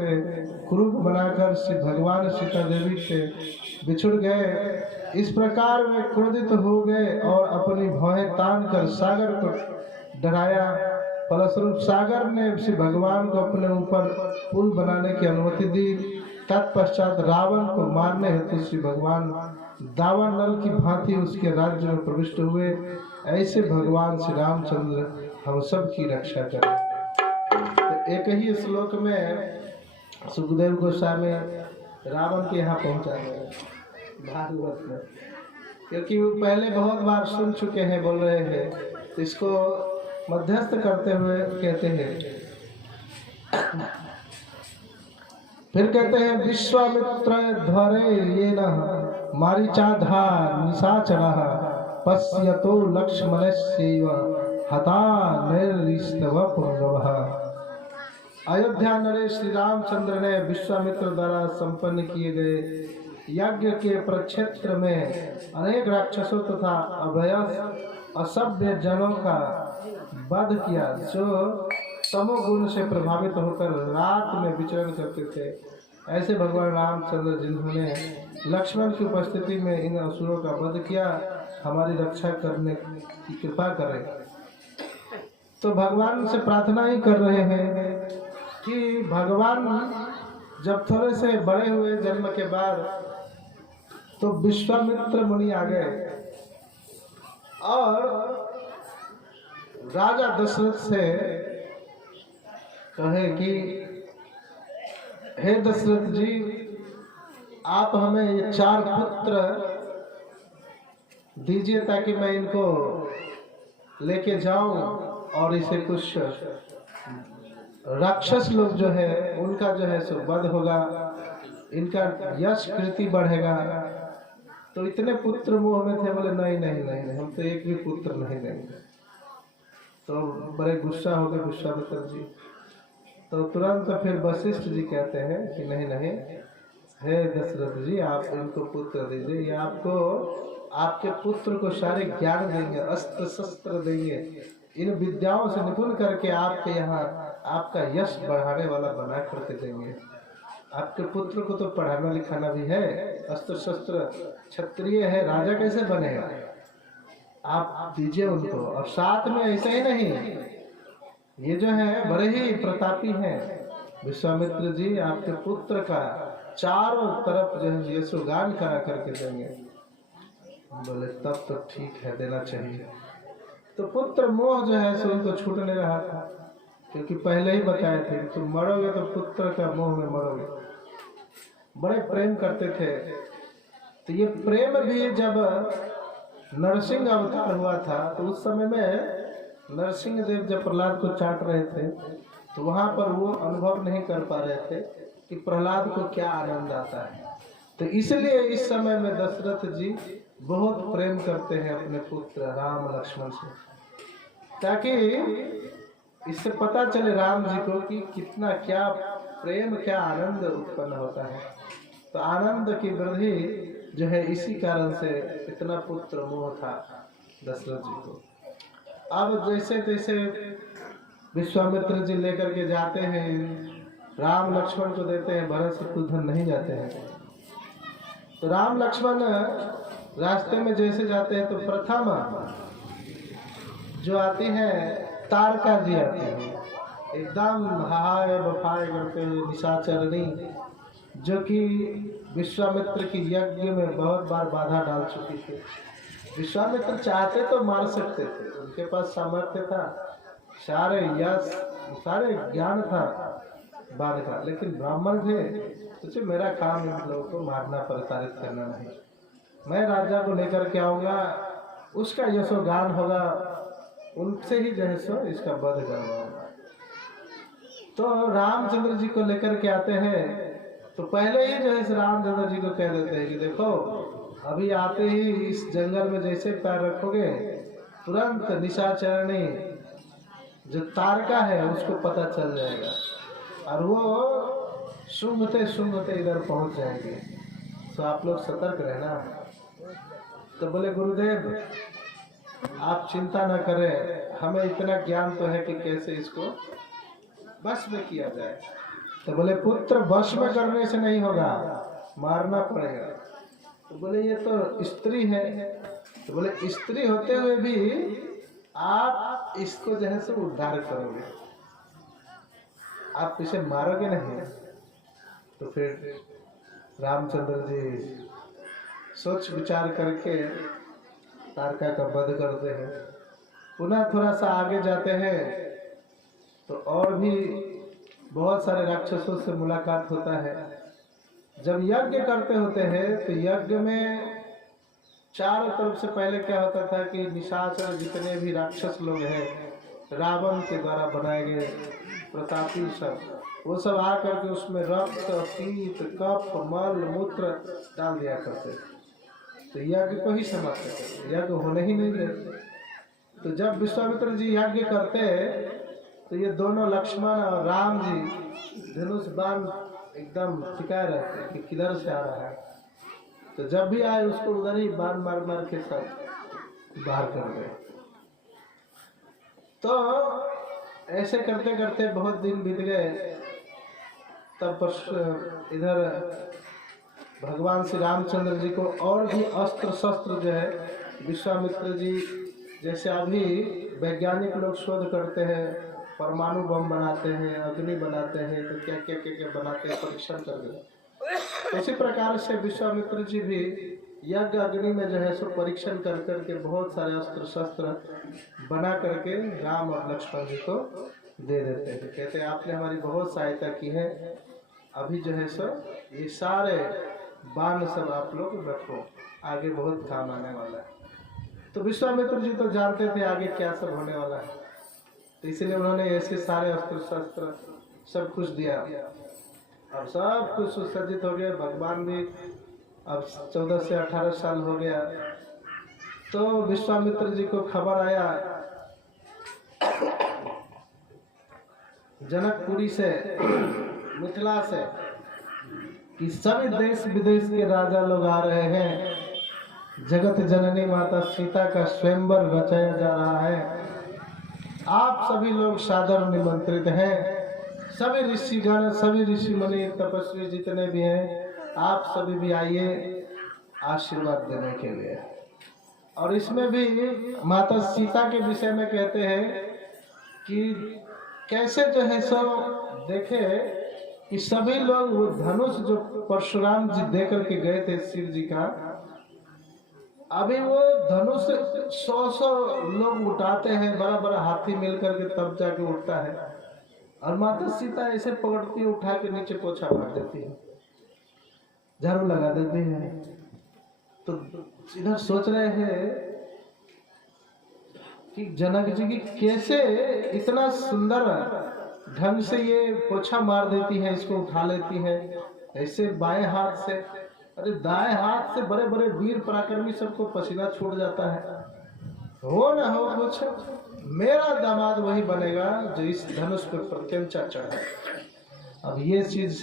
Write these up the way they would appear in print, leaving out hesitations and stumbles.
से कुरूप बनाकर श्री भगवान सीता देवी से बिछुड़ गए। इस प्रकार वे क्रोधित हो गए और अपनी भौहें तान कर सागर को डराया। फलस्वरूप सागर ने श्री भगवान को अपने ऊपर पुल बनाने की अनुमति दी। तत्पश्चात रावण को मारने हेतु श्री भगवान दावानल की भांति उसके राज्य में प्रविष्ट हुए। ऐसे भगवान श्री रामचंद्र हम सब की रक्षा करें। तो एक ही श्लोक में सुखदेव गोस्वामी रावण के यहाँ पहुंचा गए भागवत में, क्योंकि वो पहले बहुत बार सुन चुके हैं, बोल रहे हैं, तो इसको मध्यस्थ करते हुए कहते हैं। फिर कहते हैं विश्वामित्र ध्वरे ये न मारीचाधा निशाचरः पश्यतो लक्ष्मणस्यैव हता नैरिस्तव पुंगवः। अयोध्या नरेश श्री रामचंद्र ने विश्वामित्र द्वारा संपन्न किए गए यज्ञ के प्रक्षेत्र में अनेक राक्षसों तथा असभ्य जनों का वध किया, जो तमोगुण से प्रभावित होकर रात में विचरण करते थे। ऐसे भगवान रामचंद्र जिन्होंने लक्ष्मण की उपस्थिति में इन असुरों का वध किया, हमारी रक्षा करने की कृपा करें। तो भगवान से प्रार्थना ही कर रहे हैं कि भगवान जब थोड़े से बड़े हुए जन्म के बाद, तो विश्वामित्र मुनि आ गए और राजा दशरथ से कहे कि हे दशरथ जी, आप हमें ये 4 पुत्र दीजिए ताकि मैं इनको लेके जाऊं और इसे कुछ राक्षस लोग जो है उनका जो है सो वध होगा, इनका यश कृति बढ़ेगा। तो इतने पुत्र मुंह में थे, बोले नहीं नहीं नहीं, नहीं हम तो एक भी पुत्र नहीं देंगे। तो बड़े गुस्सा हो गए विश्वामित्र जी। तो तुरंत फिर वशिष्ठ जी कहते हैं कि नहीं नहीं, हे दशरथ जी, आप इनको पुत्र दीजिए, ये आपको आपके पुत्र को सारे ज्ञान देंगे, अस्त्र शस्त्र देंगे, इन विद्याओं से निपुण करके आपके यहाँ आपका यश बढ़ाने वाला बना करके देंगे। आपके पुत्र को तो पढ़ाना लिखाना भी है, अस्त्र शस्त्र, क्षत्रिय है, राजा कैसे बनेगा, आप दीजिए उनको। और साथ में ऐसा ही नहीं, ये जो है बड़े ही प्रतापी हैं विश्वामित्र जी, आपके पुत्र का चारों तरफ जो है यशोगान करा करके देंगे। बोले तब तो ठीक है, देना चाहिए। तो पुत्र मोह जो है सो उनको छूट नहीं रहा था, क्योंकि पहले ही बताए थे तुम मरोगे तो पुत्र का मोह में मरोगे। बड़े प्रेम करते थे। तो ये प्रेम भी जब नरसिंह अवतार हुआ था, तो उस समय में नरसिंह देव जब प्रहलाद को चाट रहे थे, तो वहाँ पर वो अनुभव नहीं कर पा रहे थे कि प्रहलाद को क्या आनंद आता है। तो इसलिए इस समय में दशरथ जी बहुत प्रेम करते हैं अपने पुत्र राम लक्ष्मण से, ताकि इससे पता चले राम जी को कि कितना क्या प्रेम, क्या आनंद उत्पन्न होता है। तो आनंद की वृद्धि जो है इसी कारण से इतना पुत्र मोह था दशरथ जी को। अब जैसे तैसे विश्वामित्र जी लेकर के जाते हैं, राम लक्ष्मण को देते हैं, भरत शत्रुघ्न नहीं जाते हैं। तो राम लक्ष्मण रास्ते में जैसे जाते हैं, तो प्रथम जो आती है तारका जी आती है, एकदम हाय बफाए करते हुए निशाचरणी, जो कि विश्वामित्र की यज्ञ में बहुत बार बाधा डाल चुकी थी। विश्वामित्र चाहते तो मार सकते थे, उनके पास सामर्थ्य था, सारे यश, सारे ज्ञान था बाण का, लेकिन ब्राह्मण थे, सोचे मेरा काम इन लोगों को मारना, प्रताड़ित करना नहीं, मैं राजा को लेकर के आऊँगा, उसका यशोगान होगा, उनसे ही जो है सो इसका वध करवाऊंगा। तो रामचंद्र जी को लेकर के आते हैं, तो पहले ही जो है रामचंद्र जी को कह देते हैं कि देखो अभी आते ही इस जंगल में जैसे पैर रखोगे, तुरंत निशाचरणी जो तारका है उसको पता चल जाएगा और वो सूंघते इधर पहुंच जाएंगे, तो आप लोग सतर्क रहना। तो बोले गुरुदेव आप चिंता न करें, हमें इतना ज्ञान तो है कि कैसे इसको बस में किया जाए। तो बोले पुत्र वश में करने से नहीं होगा, मारना पड़ेगा। तो बोले ये तो स्त्री है। तो बोले स्त्री होते हुए भी आप इसको जो है सो उद्धार करोगे, आप इसे मारोगे नहीं। तो फिर रामचंद्र जी सोच विचार करके तारका का वध करते हैं। पुनः थोड़ा सा आगे जाते हैं तो और भी बहुत सारे राक्षसों से मुलाकात होता है। जब यज्ञ करते होते हैं तो यज्ञ में चारों तरफ से पहले क्या होता था कि निशाचर जितने भी राक्षस लोग हैं, रावण के द्वारा बनाए गए प्रतापी सब, वो सब आ करके उसमें रक्त, पीत, कफ, मल, मूत्र डाल दिया करते, तो यज्ञ को ही समाप्त करते, यज्ञ होने ही नहीं देते। तो जब विश्वामित्र जी यज्ञ करते तो ये दोनों लक्ष्मण और राम जी धनुष बाण एकदम टिकाए रहते कि किधर से आ रहा है। तो जब भी आए उसको उधर ही बाण मार मार के सब बाहर कर गए। तो ऐसे करते करते बहुत दिन बीत गए। तब इधर भगवान श्री रामचंद्र जी को और भी अस्त्र शस्त्र जो है विश्वामित्र जी, जैसे अभी वैज्ञानिक लोग शोध करते हैं, परमाणु बम बनाते हैं, अग्नि बनाते हैं, तो क्या क्या क्या क्या बनाते हैं, परीक्षण करते हैं। उसी प्रकार से विश्वामित्र जी भी यज्ञ अग्नि में जो है सो परीक्षण कर करके बहुत सारे अस्त्र शस्त्र बना करके राम और लक्ष्मण जी को दे देते हैं। कहते हैं आपने हमारी बहुत सहायता की है, अभी जो है सो ये सारे बाण सब आप लोग रखो, आगे बहुत काम आने वाला है। तो विश्वामित्र जी तो जानते थे आगे क्या सब होने वाला है, तो इसलिए उन्होंने ऐसे सारे अस्त्र शस्त्र सब कुछ दिया। अब सब कुछ सुसज्जित हो गया। भगवान भी अब 14 से 18 साल हो गया। तो विश्वामित्र जी को खबर आया जनकपुरी से, मिथिला से, कि सभी देश विदेश के राजा लोग आ रहे हैं, जगत जननी माता सीता का स्वयंवर रचाया जा रहा है, आप सभी लोग सादर निमंत्रित हैं। सभी ऋषिगण, सभी ऋषि मुनि, तपस्वी जितने भी हैं, आप सभी भी आइए आशीर्वाद देने के लिए। और इसमें भी माता सीता के विषय में कहते हैं कि कैसे जो है सो देखे कि सभी लोग वो धनुष जो परशुराम जी दे करके गए थे शिव जी का, अभी वो धनुष 100 लोग उठाते हैं, बड़ा बड़ा हाथी मिलकर के तब जाके उठता है, और माता सीता ऐसे पकड़ती उठा के नीचे पोछा मार देती है, झाड़ू लगा देती है। तो इधर सोच रहे हैं कि जनक जी की कैसे इतना सुंदर ढंग से ये पोछा मार देती है, इसको उठा लेती है ऐसे बाएं हाथ से। अरे दाएं हाथ से बड़े बड़े वीर पराक्रमी सबको पसीना छूट जाता है। हो ना हो कुछ, मेरा दामाद वही बनेगा जो इस धनुष पे प्रत्यंचा चढ़े। अब ये चीज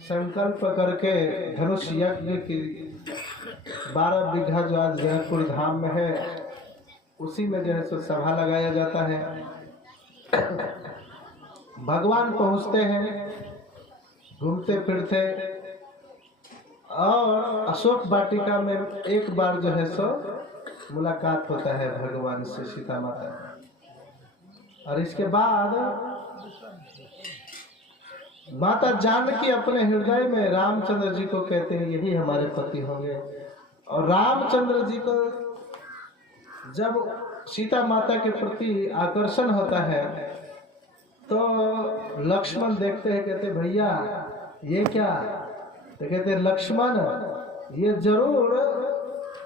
संकल्प करके धनुष यज्ञ की 12 बीघा जो आज जयपुर धाम में है, उसी में जो है सो सभा लगाया जाता है। भगवान पहुंचते हैं घूमते फिरते, और अशोक वाटिका में एक बार जो है सो मुलाकात होता है भगवान से सीता माता। और इसके बाद माता जानकी अपने हृदय में रामचंद्र जी को कहते हैं यही हमारे पति होंगे। और रामचंद्र जी को जब सीता माता के प्रति आकर्षण होता है तो लक्ष्मण देखते हैं, कहते भैया ये क्या, तो कहते हैं लक्ष्मण ये जरूर,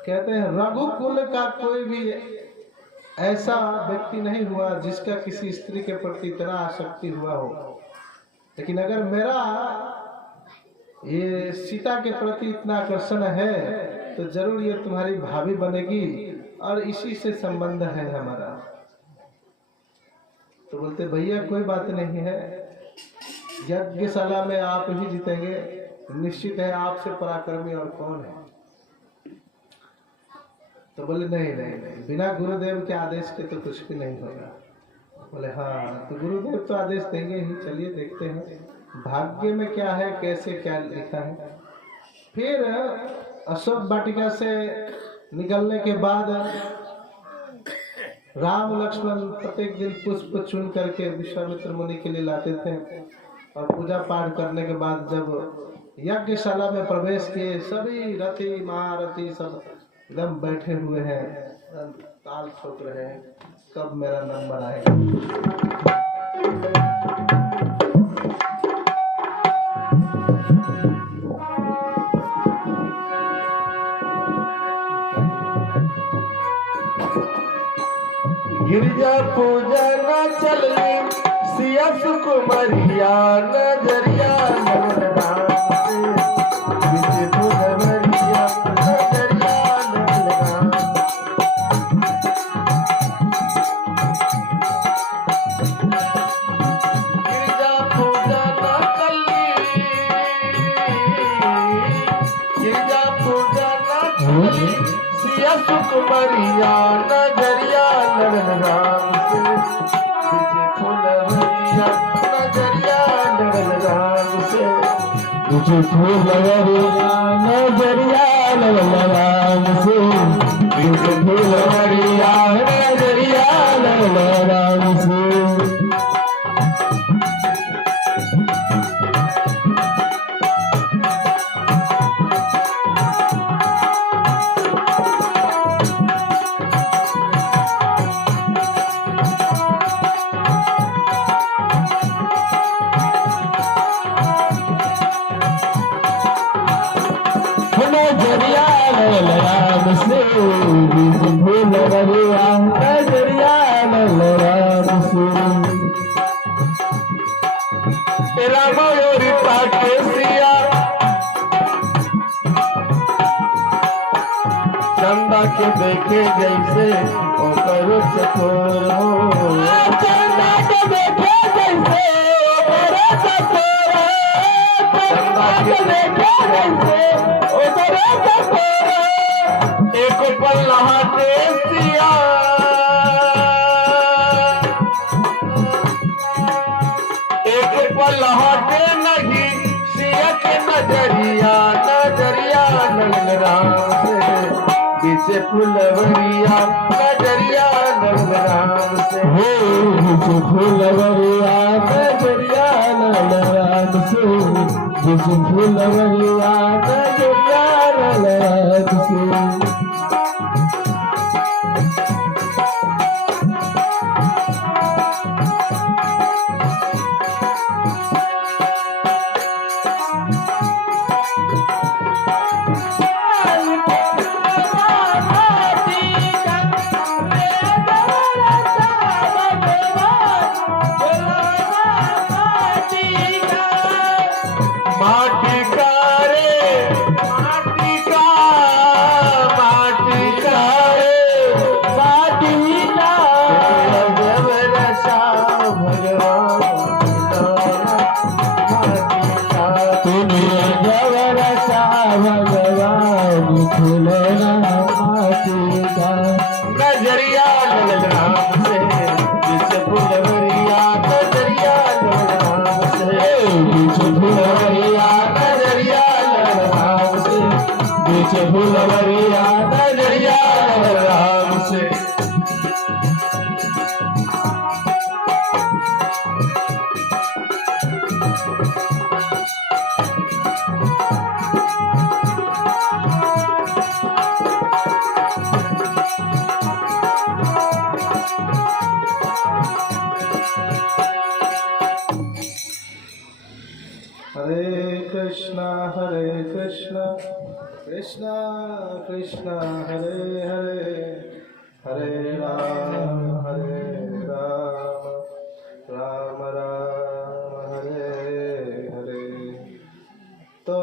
कहते हैं रघुकुल का कोई भी ऐसा व्यक्ति नहीं हुआ जिसका किसी स्त्री के प्रति इतना आसक्ति हुआ हो, लेकिन अगर मेरा ये सीता के प्रति इतना आकर्षण है तो जरूर ये तुम्हारी भाभी बनेगी, और इसी से संबंध है हमारा। तो बोलते भैया कोई बात नहीं है, यज्ञशाला में आप ही जीतेंगे, निश्चित है आपसे पराक्रमी और कौन है। तो बोले नहीं नहीं नहीं, बिना गुरुदेव के आदेश के तो कुछ भी नहीं होगा। बोले हाँ, तो गुरुदेव तो आदेश देंगे ही, चलिए देखते हैं। भाग्य में क्या है, कैसे क्या लिखा है। फिर अशोक वाटिका से निकलने के बाद राम लक्ष्मण प्रत्येक दिन पुष्प चुन करके विश्वामित्र मुनि के लिए लाते थे और पूजा पाठ करने के बाद जब यज्ञशाला में प्रवेश किए, सभी रथी महारथी सब एकदम बैठे हुए हैं, ताल ठोक रहे हैं, कब मेरा नंबर आएगा। गिरजा पूजा न चलनी सिया सुकुमरिया नजरिया सुकुमरिया नजरिया लड़न राम से तुझे फूलवरिया नजरिया लड़न राम से तुझे फूलवरिया नजरिया लड़न राम से चंदा के देखे जैसे ओ करो सकोर हो, चंदा के देखे जैसे ओ करो सकोर हो, चंदा के देखे जैसे ओ करो सकोर हो। एक पल नहाते सिया, एक पल नहाते नहीं सिया के नजरिया नजरिया नंगरा से फुलवरिया नजरिया नंगराम से हो, फुलवरिया नजरिया नंगराम से फुलवरिया नजरिया नंगराम से। नजरिया नंगराम से जिसे फुलवरिया नजरिया नंगराम से, जिसे फुलवरिया नजरिया नंगराम से, जिसे फुलवरिया नजरिया नंगराम से। हरे कृष्णा कृष्णा कृष्णा हरे हरे, हरे राम राम राम हरे हरे। तो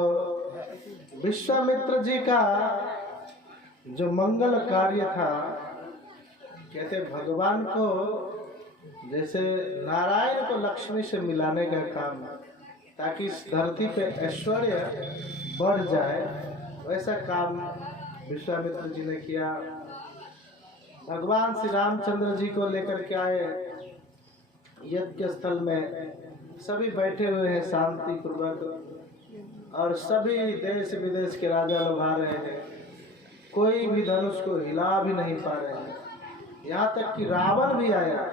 विश्वामित्र जी का जो मंगल कार्य था, कहते भगवान को जैसे नारायण को लक्ष्मी से मिलाने का काम, ताकि इस धरती पे ऐश्वर्य बढ़ जाए, वैसा काम विश्वामित्र जी ने किया। भगवान श्री रामचंद्र जी को लेकर के आए यज्ञ स्थल में, सभी बैठे हुए हैं शांति पूर्वक और सभी देश विदेश के राजा लोग आ रहे हैं। कोई भी धनुष को हिला भी नहीं पा रहे हैं। यहाँ तक कि रावण भी आया,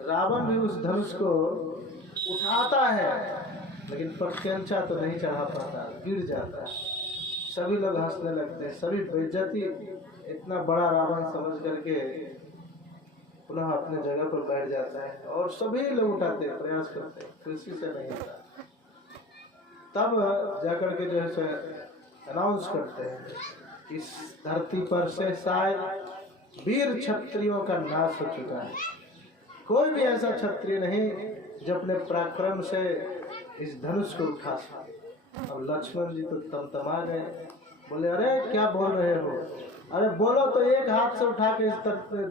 रावण भी उस धनुष को उठाता है लेकिन प्रत्यंचा तो नहीं चढ़ा पाता, गिर जाता है। सभी लोग हंसने लगते हैं, सभी बेइज्जती इतना बड़ा रावण समझ करके पुनः अपने जगह पर बैठ जाता है और सभी लोग उठाते हैं, प्रयास करते हैं, किसी से नहीं होता। तब जाकर के जो है सो अनाउंस करते हैं इस धरती पर से शायद वीर क्षत्रियों का नाश हो चुका है। कोई भी ऐसा क्षत्रिय नहीं जो अपने पराक्रम से इस धनुष को उठा सके। अब लक्ष्मण जी तो तमतमा गए, बोले अरे क्या बोल रहे हो, अरे बोलो तो एक हाथ से उठा के इस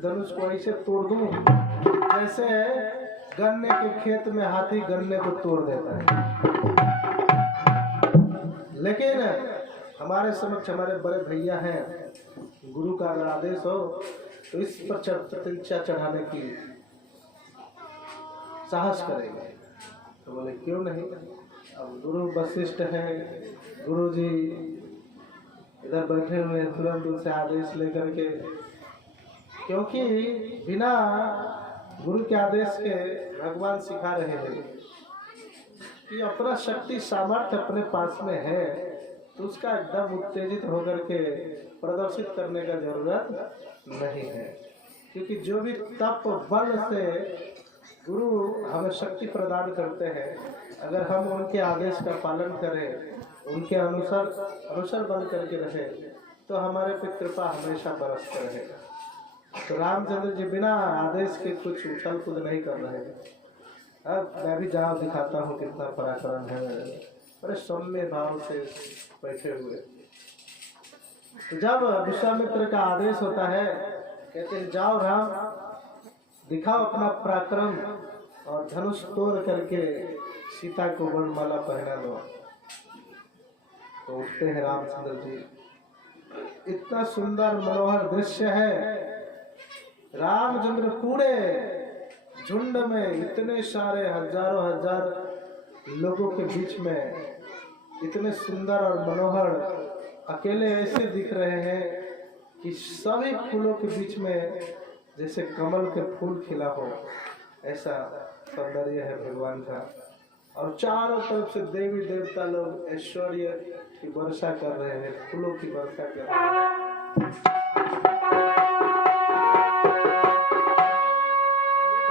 धनुष को ऐसे तोड़ दूं जैसे गन्ने के खेत में हाथी गन्ने को तोड़ देता है। लेकिन हमारे समक्ष हमारे बड़े भैया हैं, गुरु का अगर आदेश हो तो इस पर प्रतिष्ठा चढ़ाने की साहस करेंगे। तो बोले क्यों नहीं। अब गुरु वशिष्ठ हैं, गुरु जी इधर बैठे हुए हैं, तुरंत उनसे आदेश लेकर के, क्योंकि बिना गुरु के आदेश के भगवान सिखा रहे हैं कि अपना शक्ति सामर्थ्य अपने पास में है तो उसका एकदम उत्तेजित होकर के प्रदर्शित करने का जरूरत नहीं है। क्योंकि जो भी तप बल से गुरु हमें शक्ति प्रदान करते हैं, अगर हम उनके आदेश का पालन करें, उनके अनुसार बन करके रहे तो हमारे पे कृपा हमेशा बरसते रहेगा। तो रामचंद्र जी बिना आदेश के कुछ उछल कूद नहीं कर रहे हैं। अब मैं भी जहाँ दिखाता हूँ कितना पराक्रम है, बड़े सौम्य भाव से बैठे हुए। तो जब विश्वामित्र का आदेश होता है, कहते हैं जाओ राम, दिखाओ अपना पराक्रम और धनुष तोड़ करके सीता को वरमाला पहना दो। तो उठते हैं रामचंद्र जी। इतना सुंदर मनोहर दृश्य है। रामचंद्र पूरे झुंड में इतने सारे हजारों हजार लोगों के बीच में इतने सुंदर और मनोहर अकेले ऐसे दिख रहे हैं कि सभी फूलों के बीच में जैसे कमल के फूल खिला हो, ऐसा सौंदर्य है भगवान का। और चारों तरफ से देवी देवता लोग ऐश्वर्य की वर्षा कर रहे हैं, फूलों की वर्षा कर रहे हैं।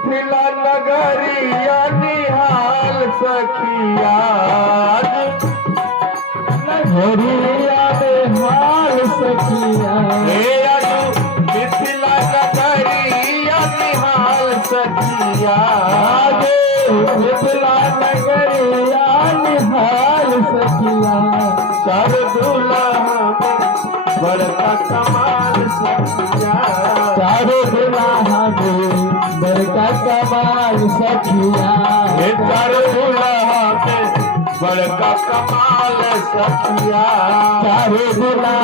मिला नगरिया निहाल सखिया, नगरिया निहाल सखिया, मिथिला नगरिया निहाल सखिया, मिथिला नगरिया निहाल सखिया, चार दुल्हा बड़का कमाल सखिया, चार दुल्हा बड़का कमाल सखिया, चार दुल्हा बड़का कमाल सखिया, चार दुल्हा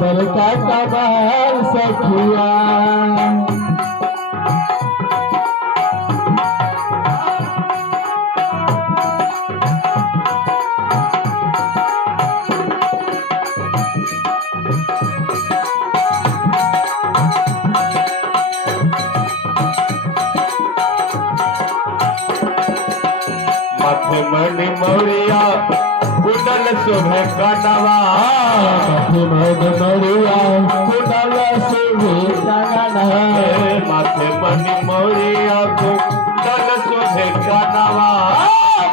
बड़का कमाल सखिया। मणि मौरिया कुंडल शोभे कनवा, मणि मौरिया कुंडल शोभे कनवा, माथे मणि मौरिया कुंडल शोभे कनवा,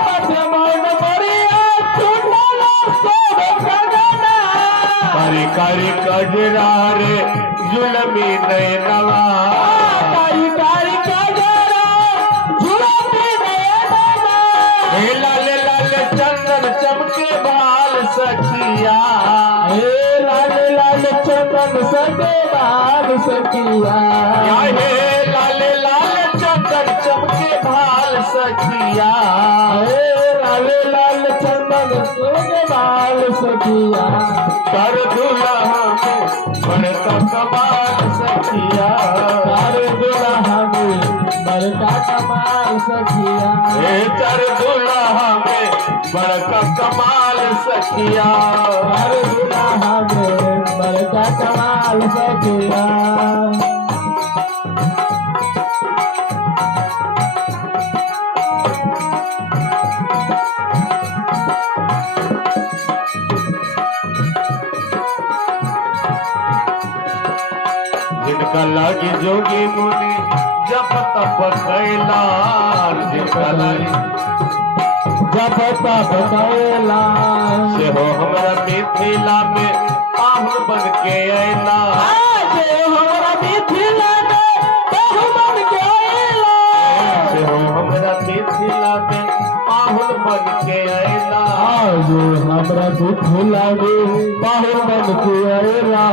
माथे मणि मौरिया कुंडल शोभे कनवा, कारी कारी कजरा रे जुलमी नैनवा, कारी कारी कजरा जुलमी नैनवा, लाल लाल चंदन चमके बाल सखिया, लाल लाल चंदन सके बाल सखिया, लाल लाल चंदन चमके बाल सखिया, लाल लाल चंदन चमके बाल सखिया, कर दुल्हा बड़का कमाल सखिया, कर दुल्हा बड़का कमाल सखिया हे चार दुल्हा में बड़का कमाल सखिया चार दुल्हा में बड़का कमाल सखिया जिनका लागी जोगी मुनि जप तप कैलाश जिनका लागी जब तब कैला से हो हमरा मिथिला में पाहुन बन के अयला जे हमरा मिथिला में बहुमन के अयला से हो हमरा मिथिला में पाहुन बन के अयला जो हमरा मिथिला में बहुमन के अयला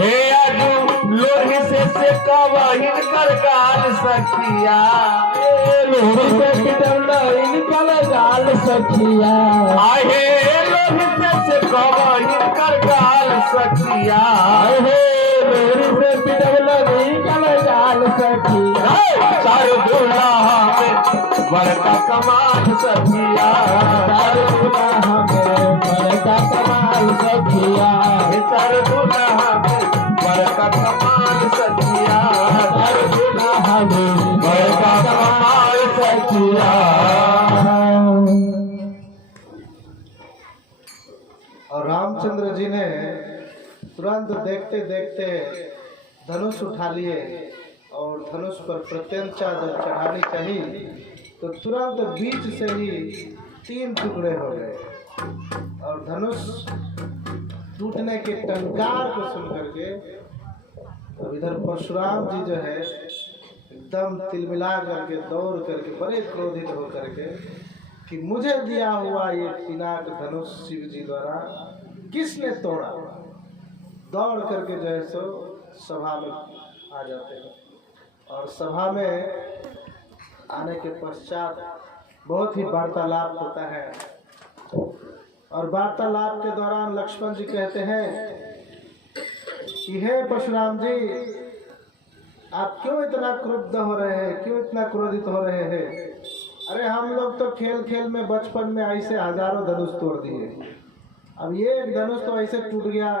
हे आजू लोही से कवाहिन कर गाल सखिया लोही से पिटौला इनकल गाल सखिया आहे लोही से कवाहिन कर गाल सखिया हे लोही से पिटौला इनकल गाल सखिया चार दुल्हा में बड़का कमाल सखिया चार दुल्हा में बड़का कमाल सखिया हे चार दुल्हा में बड़का कमाल सखिया चार दुल्हा में बड़का कमाल सखिया और रामचंद्र जी ने तुरंत देखते देखते धनुष उठा लिए और धनुष पर प्रत्यंचा जब चढ़ानी चाहिए तो तुरंत बीच से ही 3 टुकड़े हो गए और धनुष टूटने के टंकार को सुन करके तो इधर परशुराम जी जो है एकदम तिलमिला करके दौड़ करके बड़े क्रोधित हो करके कि मुझे दिया हुआ ये पिनाक धनुष शिव जी द्वारा किसने तोड़ा, दौड़ करके जो है सो सभा में आ जाते हैं। और सभा में आने के पश्चात बहुत ही वार्तालाप होता है और वार्तालाप के दौरान लक्ष्मण जी कहते हैं कि हे परशुराम जी, आप क्यों इतना क्रुद्ध हो रहे हैं, क्यों इतना क्रोधित हो रहे हैं? अरे हम लोग तो खेल खेल में बचपन में ऐसे हजारों धनुष तोड़ दिए, अब ये एक धनुष तो ऐसे टूट गया,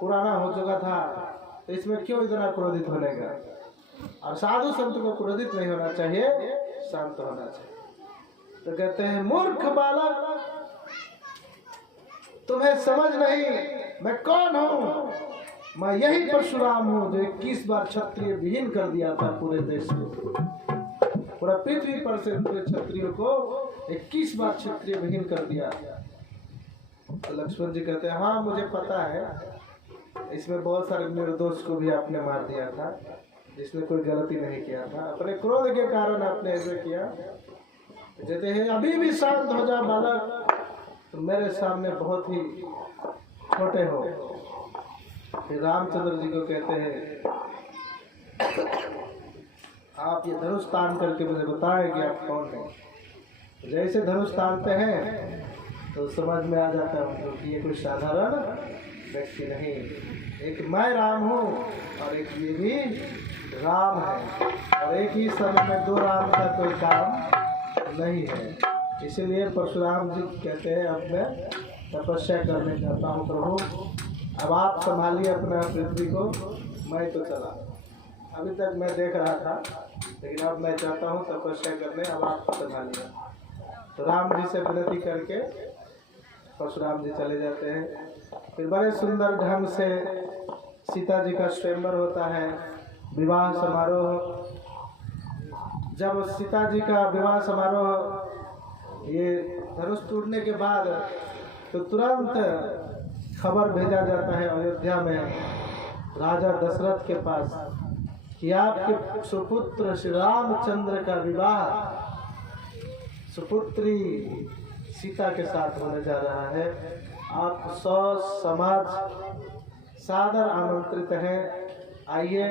पुराना हो चुका था, तो इसमें क्यों इतना क्रोधित होने का? और साधु संत को क्रोधित नहीं होना चाहिए, शांत होना चाहिए। तो कहते हैं मूर्ख बालक, तुम्हें समझ नहीं मैं कौन हूँ? मैं यही परशुराम हूँ जो 21 बार क्षत्रिय विहीन कर दिया था पूरे देश को, पूरा पृथ्वी पर से पूरे क्षत्रियों को 21 बार क्षत्रिय विहीन कर दिया। तो लक्ष्मण जी कहते हैं हाँ मुझे पता है, इसमें बहुत सारे निर्दोष को भी आपने मार दिया था, जिसने कोई गलती नहीं किया था, अपने क्रोध के कारण आपने ऐसे किया। कहते हैं अभी भी शांत हो जा बालक, तो मेरे सामने बहुत ही छोटे हो। फिर रामचंद्र जी को कहते हैं आप ये धनुष तान करके मुझे बताएं कि आप कौन हैं। जैसे धनुष तानते हैं तो समझ में आ जाता है उनको कि ये कोई साधारण व्यक्ति नहीं, एक मैं राम हूँ और एक ये भी राम है, और एक ही समय में 2 राम का कोई काम नहीं है। इसीलिए परशुराम जी कहते हैं अब मैं तपस्या करने जाता हूँ प्रभु, अब आप संभालिए अपना पृथ्वी को, मैं तो चला। अभी तक मैं देख रहा था, लेकिन अब मैं चाहता हूँ तपस्या करने, अब आप संभालिए। तो राम जी से विनती करके परशुराम जी चले जाते हैं। फिर बड़े सुंदर ढंग से सीता जी का स्वयंवर होता है, विवाह समारोह। जब सीता जी का विवाह समारोह ये धनुष टूटने के बाद तो तुरंत खबर भेजा जाता है अयोध्या में राजा दशरथ के पास कि आपके सुपुत्र श्री रामचंद्र का विवाह सुपुत्री सीता के साथ होने जा रहा है। आप 100 समाज सादर आमंत्रित हैं, आइए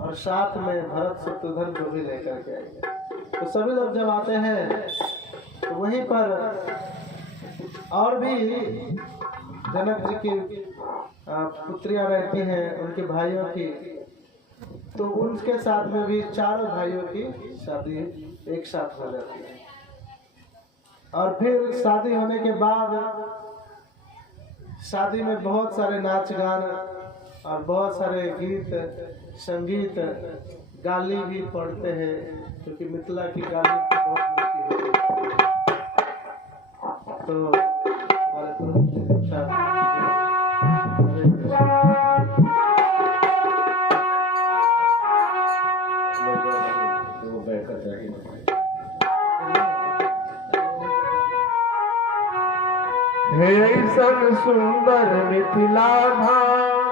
और साथ में भरत शत्रुघ्न को भी लेकर के आइए। तो सभी लोग जब आते हैं तो वहीं पर और भी जनक जी की पुत्रियां रहती हैं, उनके भाइयों की, तो उनके साथ में भी चारों भाइयों की शादी एक साथ हो जाती है। और फिर शादी होने के बाद शादी में बहुत सारे नाच गान और बहुत सारे गीत संगीत गाली भी पढ़ते हैं, क्योंकि मिथिला की गाली बहुत मीठी होती है। तो हमारे तरफ हे ऐसन सुंदर मिथिला धाम,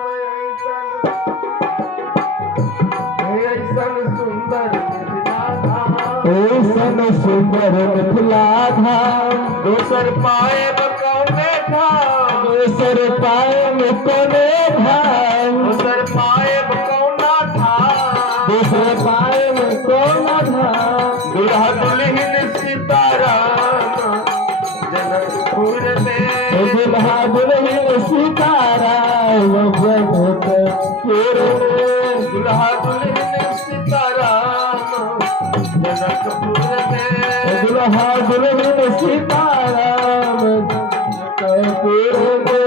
हे ऐसन सुंदर मिथिला धाम, ऐसन सुंदर मिथिला धाम, दोसर पाए कौने धाम, दोसर पाए में कोने धाम, दोसर पाए कौना धाम, दोसर पाए में कोना धाम, दुल्हा दुल्हन सीताराम जनकपुर में, दुल्हा दुल्हन सीताराम जनकपुर में, दुल्हा दुल्हन सीताराम जनकपुर में, दुल्हा दुल्हन सीताराम जनकपुर में।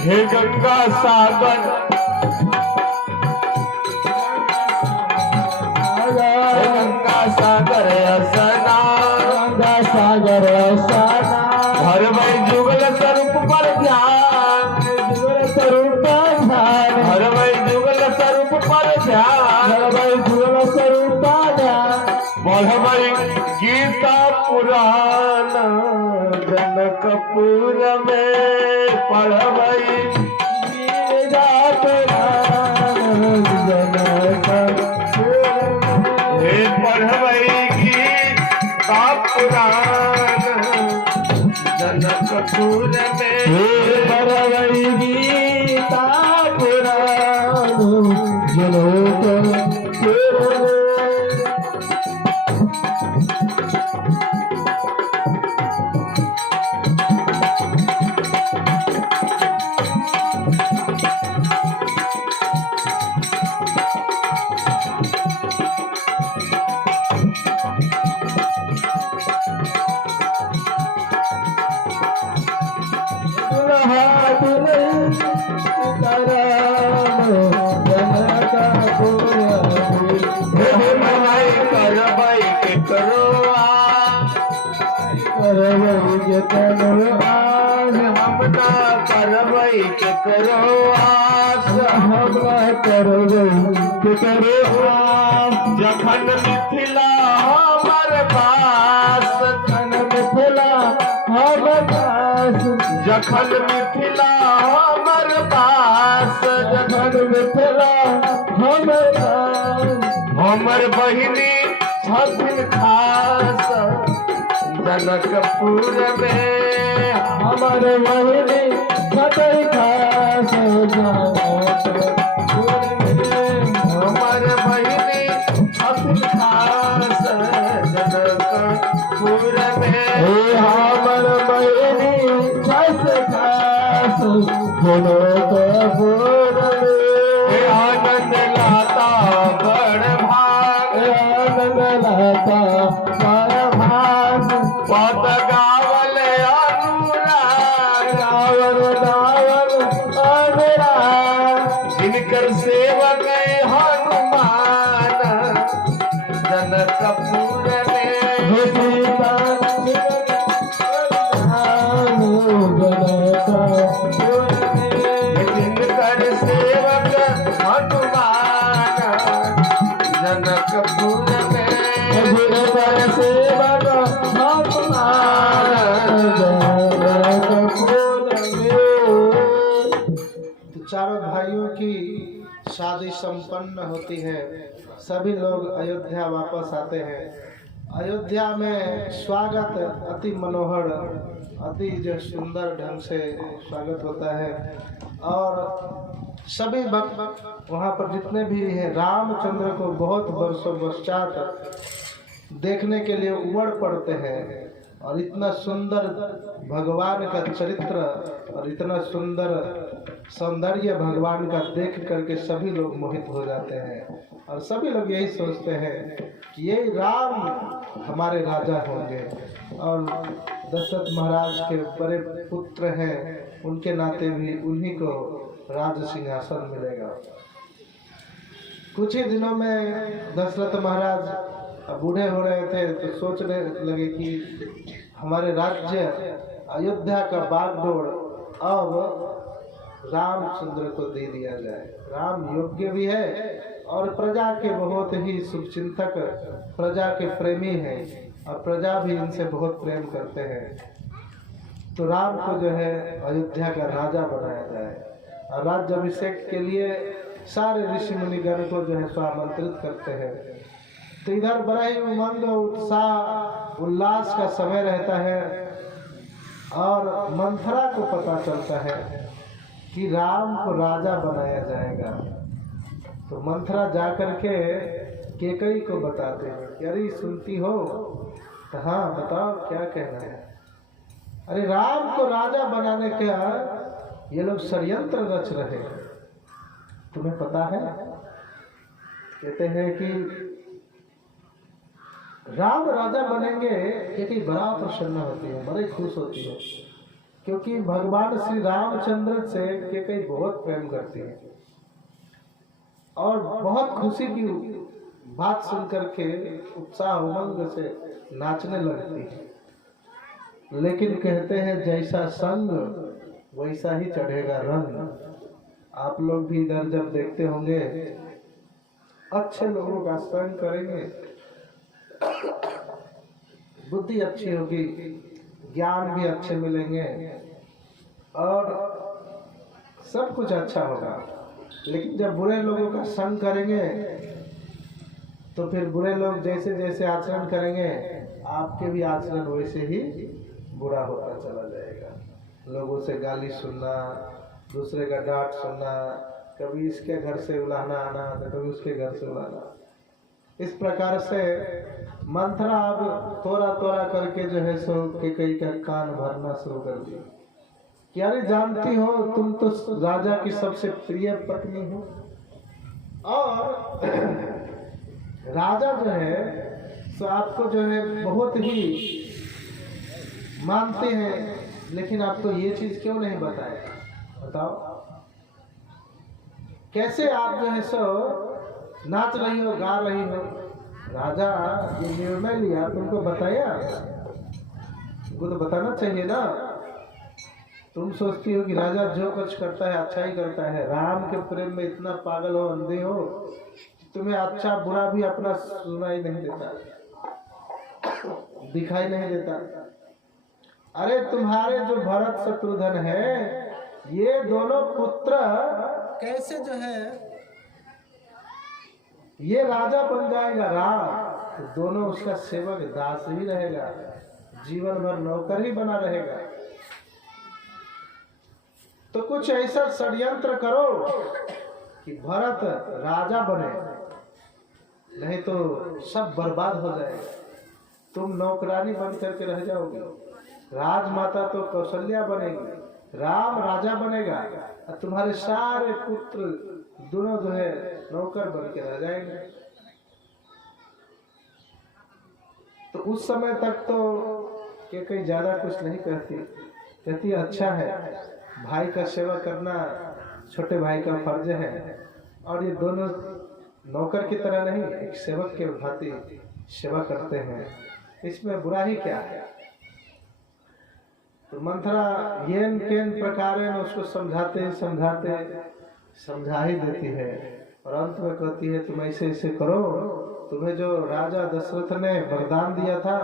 हे गंगा सागर, हे गंगा सागर स्नान, गंगा सागर स्नान, हर वही जुगल स्वरूप पर ध्यान, जुगल स्वरूप ध्यान, हर वही जुगल स्वरूप पर ध्यान, जुगल स्वरूप ध्यान, बढ़ वही गीता पुराण जनकपुर में, पढ़ वही गीता पुराण जनकपुर में, हे पढ़वई गीता पुराण जनकपुर में, हे पढ़वई गीता पुराण जनकपुर में। करवई के करो आस, जखन मिथिला हमर पास, जखन मिथिला हमर पास, हमर बहिनी छथिन खास जनकपुर में, हमर बहिनी छथिन खास जनकपुर में, हमर बहिनी छथिन खास जनकपुर में, हमर बहिनी छथिन खास जनकपुर में। आनंद लाता बड़ भाग, आनंद लाता बड़ भाग, पद गावल अनुराग, गावल अनुराग, जिनकर सेवक हनुमान जनकपुर में, सीता जनकपुर में, जिनकर सेवक हनुमान जनकपुर में, जिनकर सेवक हनुमान जनकपुर में। तो चारों भाइयों की शादी संपन्न होती है, सभी लोग अयोध्या वापस आते हैं। अयोध्या में स्वागत अति मनोहर अति जो सुंदर ढंग से स्वागत होता है। और सभी भक्त वहाँ पर जितने भी हैं रामचंद्र को बहुत वर्षों पश्चात देखने के लिए उमड़ पड़ते हैं। और इतना सुंदर भगवान का चरित्र और इतना सुंदर सौंदर्य भगवान का देख करके सभी लोग मोहित हो जाते हैं। और सभी लोग यही सोचते हैं कि ये राम हमारे राजा होंगे। और दशरथ महाराज के बड़े पुत्र हैं, उनके नाते भी उन्हीं को राज सिंहासन मिलेगा। कुछ ही दिनों में दशरथ महाराज बूढ़े हो रहे थे तो सोचने लगे कि हमारे राज्य अयोध्या का बागडोर अब रामचंद्र को दे दिया जाए। राम योग्य भी है और प्रजा के बहुत ही शुभचिंतक, प्रजा के प्रेमी हैं और प्रजा भी इनसे बहुत प्रेम करते हैं। तो राम को जो है अयोध्या का राजा बनाया जाए। और राज्याभिषेक के लिए सारे ऋषि मुनिगण को जो है आमंत्रित करते हैं। तो इधर बड़ा ही उमंग, उत्साह, उल्लास का समय रहता है। और मंथरा को पता चलता है कि राम को राजा बनाया जाएगा। तो मंथरा जाकर के केकई को बताते हैं कि अरे सुनती हो? तो हाँ बताओ क्या कहना है। अरे राम को राजा बनाने का ये लोग षड्यंत्र रच रहे हैं, तुम्हें पता है? कहते हैं कि राम राजा बनेंगे, क्योंकि बड़ा प्रसन्न होती है, बड़े खुश होती है, क्योंकि भगवान श्री रामचंद्र से केकई बहुत प्रेम करती है और बहुत खुशी की बात सुन करके उत्साह उमंग से नाचने लगती है। लेकिन कहते हैं जैसा संग वैसा ही चढ़ेगा रंग। आप लोग भी इधर जब देखते होंगे, अच्छे लोगों का संग करेंगे, बुद्धि अच्छी होगी, ज्ञान भी अच्छे मिलेंगे और सब कुछ अच्छा होगा। लेकिन जब बुरे लोगों का संग करेंगे तो फिर बुरे लोग जैसे जैसे आचरण करेंगे, आपके भी आचरण वैसे ही बुरा होता चला जाएगा। लोगों से गाली सुनना, दूसरे का डांट सुनना, कभी इसके घर से उलाहना आना तो कभी उसके घर से उलाहना। इस प्रकार से मंथरा अब तोड़ा तोड़ा करके जो है सो केकई का कान भरना शुरू कर दिया कि अरे जानती हो तुम तो राजा की सबसे प्रिय पत्नी हो और राजा जो है सो आपको जो है बहुत ही मानते हैं, लेकिन आपको ये चीज क्यों नहीं बताया? बताओ कैसे आप जो है सो नाच रही हो, गा रही हो? राजा ये निर्णय लिया, तुमको बताया? तुमको तो बताना चाहिए ना। तुम सोचती हो कि राजा जो कुछ करता है अच्छा ही करता है। राम के प्रेम में इतना पागल हो, अंधे हो, तुम्हें अच्छा बुरा भी अपना सुनाई नहीं देता, दिखाई नहीं देता। अरे तुम्हारे जो भरत शत्रुघ्न है, ये दोनों पुत्र कैसे जो है ये राजा बन जाएगा राम, तो दोनों उसका सेवक दास ही रहेगा, जीवन भर नौकर ही बना रहेगा। तो कुछ ऐसा षड्यंत्र करो कि भरत राजा बने, नहीं तो सब बर्बाद हो जाएगा। तुम नौकरानी बन करके रह जाओगे, राजमाता तो कौशल्या बनेगी, राम राजा बनेगा और तुम्हारे सारे पुत्र दोनों जो है नौकर बन के रह जाएंगे। तो उस समय तक तो ये कहीं ज्यादा कुछ नहीं कहती अच्छा है, भाई का सेवा करना छोटे भाई का फर्ज है और ये दोनों नौकर की तरह नहीं, एक सेवक के भांति सेवा करते हैं, इसमें बुरा ही क्या है। तो मंथरा येन केन प्रकार उसको समझाते समझा ही देती है और अंत में कहती है तुम ऐसे ऐसे करो, तुम्हें जो राजा दशरथ ने वरदान दिया था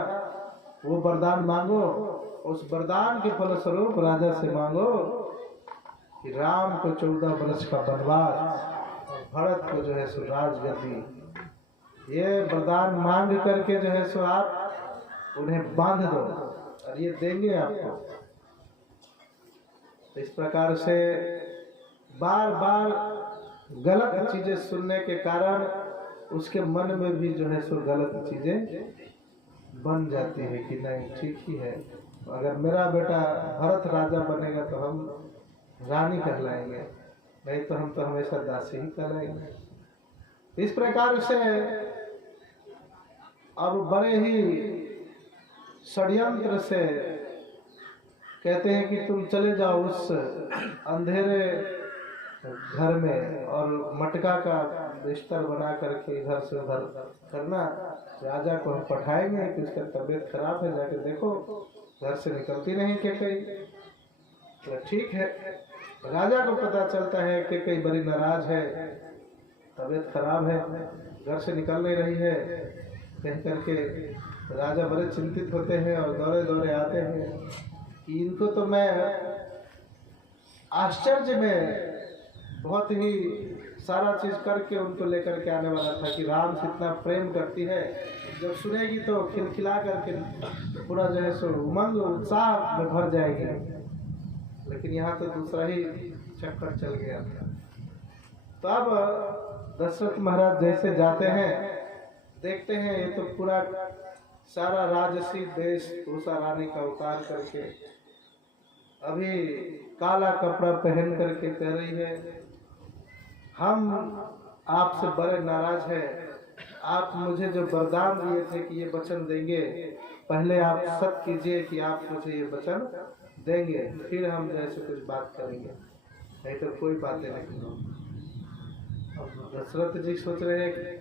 वो वरदान मांगो, उस वरदान के फलस्वरूप राजा से मांगो कि राम को 14 वर्ष का वनवास और भरत को जो है सो राजगद्दी। ये वरदान मांग करके जो है सो आप उन्हें बांध दो और ये देंगे आपको। तो इस प्रकार से बार बार गलत चीजें सुनने के कारण उसके मन में भी जो है सो गलत चीजें बन जाती है कि नहीं ठीक ही है, अगर मेरा बेटा भरत राजा बनेगा तो हम रानी कहलाएंगे, नहीं तो हम तो हमेशा दासी ही कहलाएंगे। इस प्रकार से अब बड़े ही षड्यंत्र से कहते हैं कि तुम चले जाओ उस अंधेरे घर में और मटका का बिस्तर बना करके इधर से उधर करना, राजा को हम पठाएंगे कि उसका तबीयत खराब है, जाके देखो घर से निकलती नहीं कैकेयी। तो ठीक है, राजा को पता चलता है कैकेयी बड़ी नाराज है, तबीयत खराब है, घर से निकल नहीं रही है, कह करके राजा बड़े चिंतित होते हैं और दौड़े दौड़े आते हैं कि इनको तो मैं आश्चर्य में बहुत ही सारा चीज करके उनको लेकर के आने वाला था कि राम से इतना प्रेम करती है, जब सुनेगी तो खिलखिला करके पूरा जो है सो उमंग उत्साह में भर जाएगी। लेकिन यहाँ तो दूसरा ही चक्कर चल गया था। तो अब दशरथ महाराज जैसे जाते हैं, देखते हैं ये तो पूरा सारा राजसी देश उषा रानी का उतार करके अभी काला कपड़ा पहन करके कह रही है हम आपसे बड़े नाराज हैं, आप मुझे जो वरदान दिए थे कि ये वचन देंगे, पहले आप सत्य कीजिए कि आप मुझे ये वचन देंगे, फिर हम जैसे कुछ बात करेंगे, नहीं तो कोई बातें नहीं होगी। अब दशरथ जी सोच रहे हैं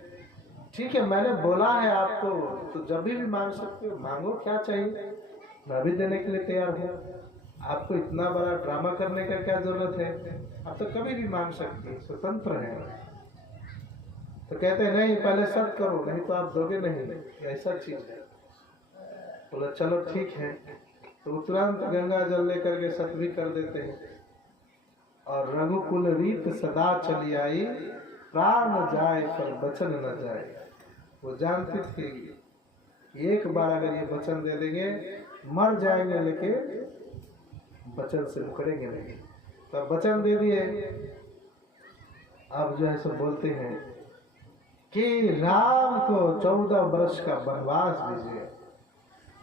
ठीक है मैंने बोला है आपको तो जब भी मांग सकते हो, मांगो क्या चाहिए, मैं भी देने के लिए तैयार हूँ, आपको इतना बड़ा ड्रामा करने का क्या जरूरत है, आप तो कभी भी मांग सकते हैं, स्वतंत्र है। तो कहते हैं नहीं पहले सत्य करो, नहीं तो आप दोगे नहीं, ऐसा चीज है। बोला चलो ठीक है, तो तुरंत गंगा जल लेकर के सत्य भी कर देते हैं। और रघुकुल रीत सदा चली आई, प्राण जाए पर वचन न जाए। वो जानती थी एक बार अगर ये वचन दे देंगे मर जाएंगे, लेकिन वचन से मुकरेंगे नहीं। तो वचन दे दिए। अब जो है सो बोलते हैं कि राम को 14 वर्ष का वनवास दीजिए।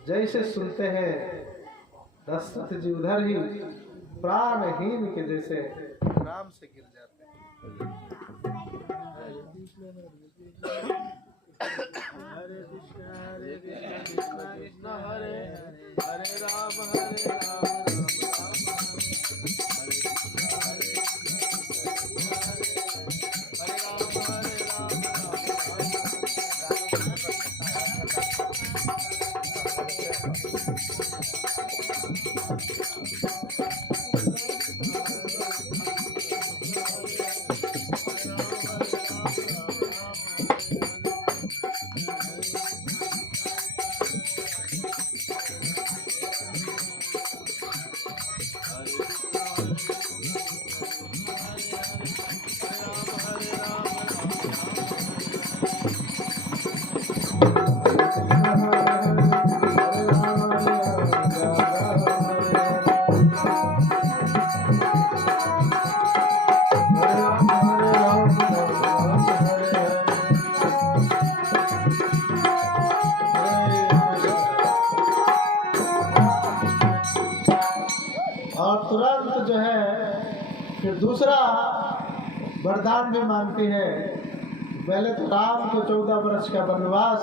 जैसे सुनते हैं दशरथ जी उधर ही प्राणहीन के जैसे राम से गिर जाते हैं। हरे कृष्ण कृष्ण हरे हरे राम हरे राम दूसरा वरदान भी मांगती है। पहले तो राम को 14 वर्ष का वनवास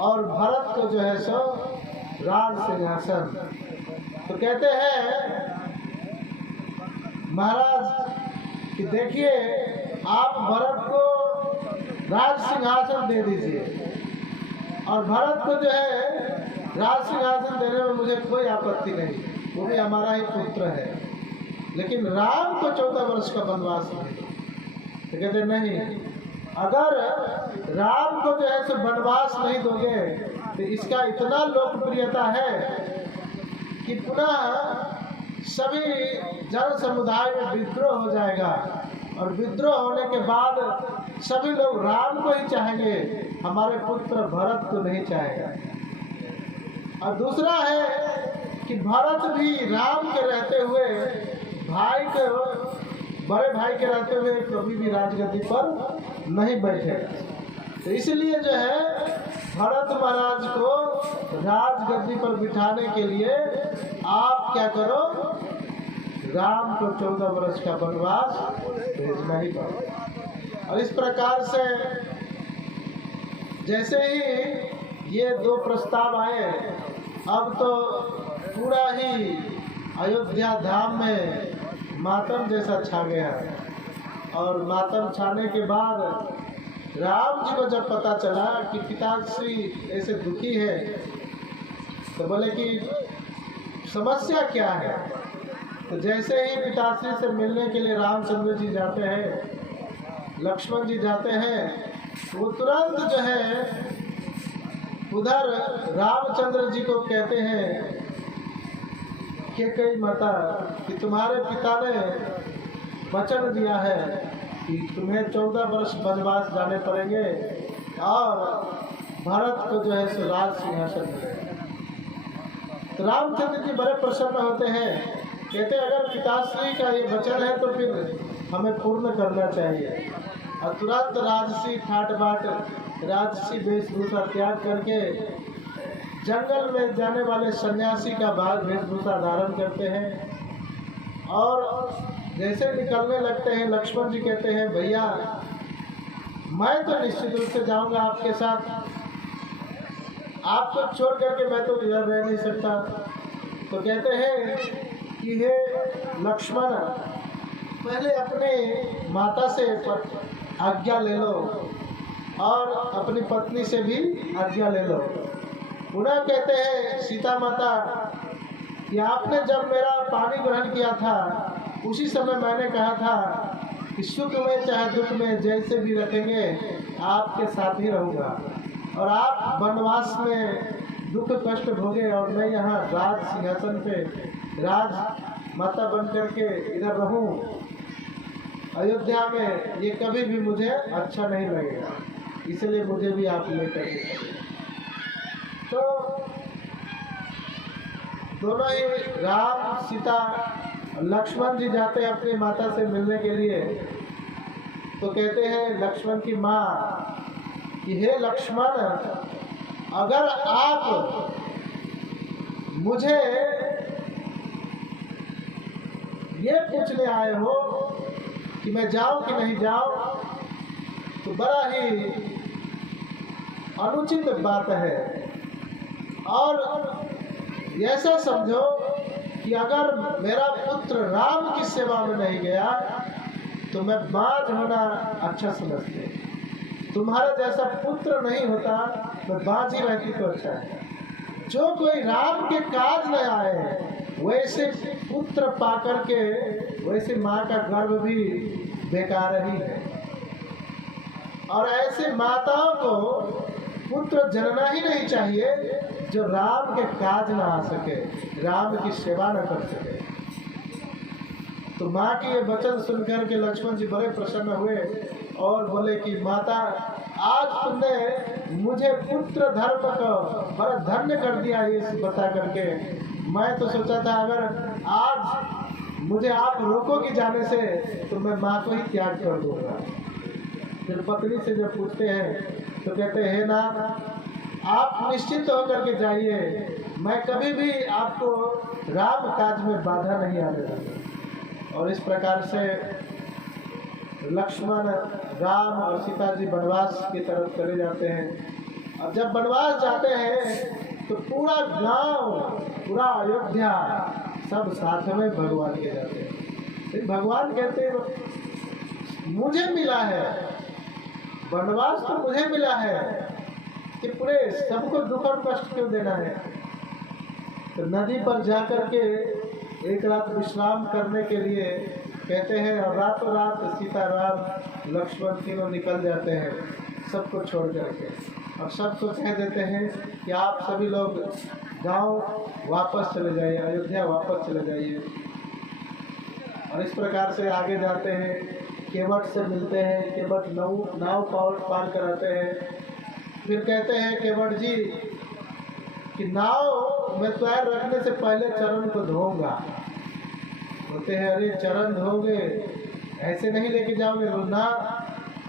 और भरत को जो है सो राज सिंहासन। तो कहते हैं महाराज कि देखिए आप भरत को राज सिंहासन दे दीजिए और भरत को जो है राज सिंहासन देने में मुझे कोई आपत्ति नहीं, वो भी हमारा ही पुत्र है, लेकिन राम को 14 वर्ष का वनवास नहीं। तो कहते नहीं, अगर राम को जो है सो वनवास नहीं दोगे तो इसका इतना लोकप्रियता है कि पुनः सभी जन समुदाय में विद्रोह हो जाएगा और विद्रोह होने के बाद सभी लोग राम को ही चाहेंगे, हमारे पुत्र भरत को नहीं चाहेगा। और दूसरा है कि भरत भी राम के रहते हुए भाई के बड़े भाई के रहते हुए कभी भी राजगद्दी पर नहीं बैठेगा। तो इसलिए जो है भरत महाराज को राजगद्दी पर बिठाने के लिए आप क्या करो, राम को 14 वर्ष का वनवास भेजना ही पड़ेगा। और इस प्रकार से जैसे ही ये दो प्रस्ताव आए, अब तो पूरा ही अयोध्या धाम में मातम जैसा छा गया। और मातम छाने के बाद राम जी को जब पता चला कि पिताश्री ऐसे दुखी है, तो बोले कि समस्या क्या है। तो जैसे ही पिताश्री से मिलने के लिए रामचंद्र जी जाते हैं, लक्ष्मण जी जाते हैं, वो तुरंत जो है उधर रामचंद्र जी को कहते हैं कि कई माता कि तुम्हारे पिता ने वचन दिया है कि तुम्हें 14 वर्ष वनवास जाने पड़ेंगे और भरत को जो है सो राज सिंहासन मिलेगा। तो रामचंद्र जी बड़े प्रसन्न होते हैं, कहते हैं अगर पिताश्री का ये वचन है तो फिर हमें पूर्ण करना चाहिए। और तुरंत राजसी ठाट बाट राजसी वेशभूषा त्याग करके जंगल में जाने वाले सन्यासी का वेशभूषा धारण करते हैं। और जैसे निकलने लगते हैं, लक्ष्मण जी कहते हैं भैया मैं तो निश्चित रूप से जाऊंगा आपके साथ, आपको छोड़ करके मैं तो इधर रह नहीं सकता। तो कहते हैं कि हे लक्ष्मण, पहले अपने माता से आज्ञा ले लो और अपनी पत्नी से भी आज्ञा ले लो। पुनः कहते हैं सीता माता कि आपने जब मेरा पानी ग्रहण किया था उसी समय मैंने कहा था कि सुख में चाहे दुख में जैसे भी रखेंगे आपके साथ ही रहूँगा, और आप वनवास में दुख कष्ट भोगे और मैं यहाँ राज सिंहासन पे राज माता बन करके इधर रहूँ अयोध्या में, ये कभी भी मुझे अच्छा नहीं लगेगा, इसलिए मुझे भी आप लेकर के। तो दोनों ही राम सीता लक्ष्मण जी जाते हैं अपनी माता से मिलने के लिए। तो कहते हैं लक्ष्मण की माँ कि हे लक्ष्मण, अगर आप मुझे ये पूछने आए हो कि मैं जाऊं कि नहीं जाऊं, तो बड़ा ही अनुचित बात है। और ऐसा समझो कि अगर मेरा पुत्र राम की सेवा में नहीं गया तो मैं बाज होना अच्छा समझते। तुम्हारा जैसा पुत्र नहीं होता तो बाज ही रहती तो अच्छा है। जो कोई राम के काज न आए वैसे पुत्र पाकर के वैसे माँ का गर्भ भी बेकार ही है। और ऐसे माताओं को पुत्र जनना ही नहीं चाहिए जो राम के काज न आ सके, राम की सेवा न कर सके। तो माँ के ये वचन सुनकर के लक्ष्मण जी बड़े प्रसन्न हुए और बोले कि माता, आज तुमने मुझे पुत्र धर्म को बड़ा धन्य कर दिया ये बता करके। मैं तो सोचा था अगर आज मुझे आप रोकोगे जाने से तो मैं माँ को ही त्याग कर दूंगा। फिर पत्नी से जब पूछते हैं तो कहते हैं ना, आप निश्चित होकर के जाइए, मैं कभी भी आपको राम काज में बाधा नहीं आने दूंगा। और इस प्रकार से लक्ष्मण, राम और सीता जी वनवास की तरफ चले जाते हैं। और जब वनवास जाते हैं तो पूरा गांव, पूरा अयोध्या सब साथ में भगवान के जाते हैं। फिर भगवान कहते हैं मुझे मिला है वनवास, तो मुझे मिला है कि पूरे सबको दुख और कष्ट क्यों देना है। तो नदी पर जाकर के एक रात विश्राम करने के लिए कहते हैं, और रातों रात सीता राम लक्ष्मण तीनों निकल जाते हैं सबको छोड़ करके। और सबको कह देते हैं कि आप सभी लोग गांव वापस चले जाइए, अयोध्या वापस चले जाइए। और इस प्रकार से आगे जाते हैं, केवट से मिलते हैं, केवट नाव पार कराते हैं। फिर कहते हैं केवट जी कि नाव मैं पैर रखने से पहले चरण को धोऊंगा। बोलते हैं अरे चरण धोगे, ऐसे नहीं लेके जाओगे ना।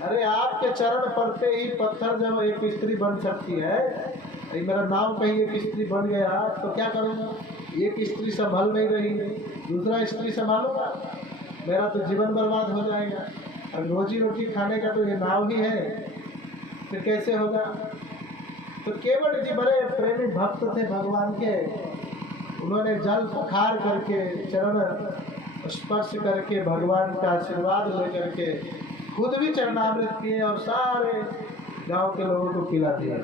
अरे आपके चरण पड़ते ही पत्थर जब एक स्त्री बन सकती है, अरे मेरा नाम कहीं एक स्त्री बन गया तो क्या करूँगा? एक स्त्री संभाल नहीं रही, दूसरा स्त्री संभालूंगा, मेरा तो जीवन बर्बाद हो जाएगा। अब रोजी रोटी खाने का तो ये नाव ही है, फिर कैसे होगा? तो केवट जी बड़े प्रेमी भक्त थे भगवान के। उन्होंने जल पखार करके, चरण स्पर्श करके, भगवान का आशीर्वाद लेकर के खुद भी चरणामृत किए और सारे गांव के लोगों को पिला दिया।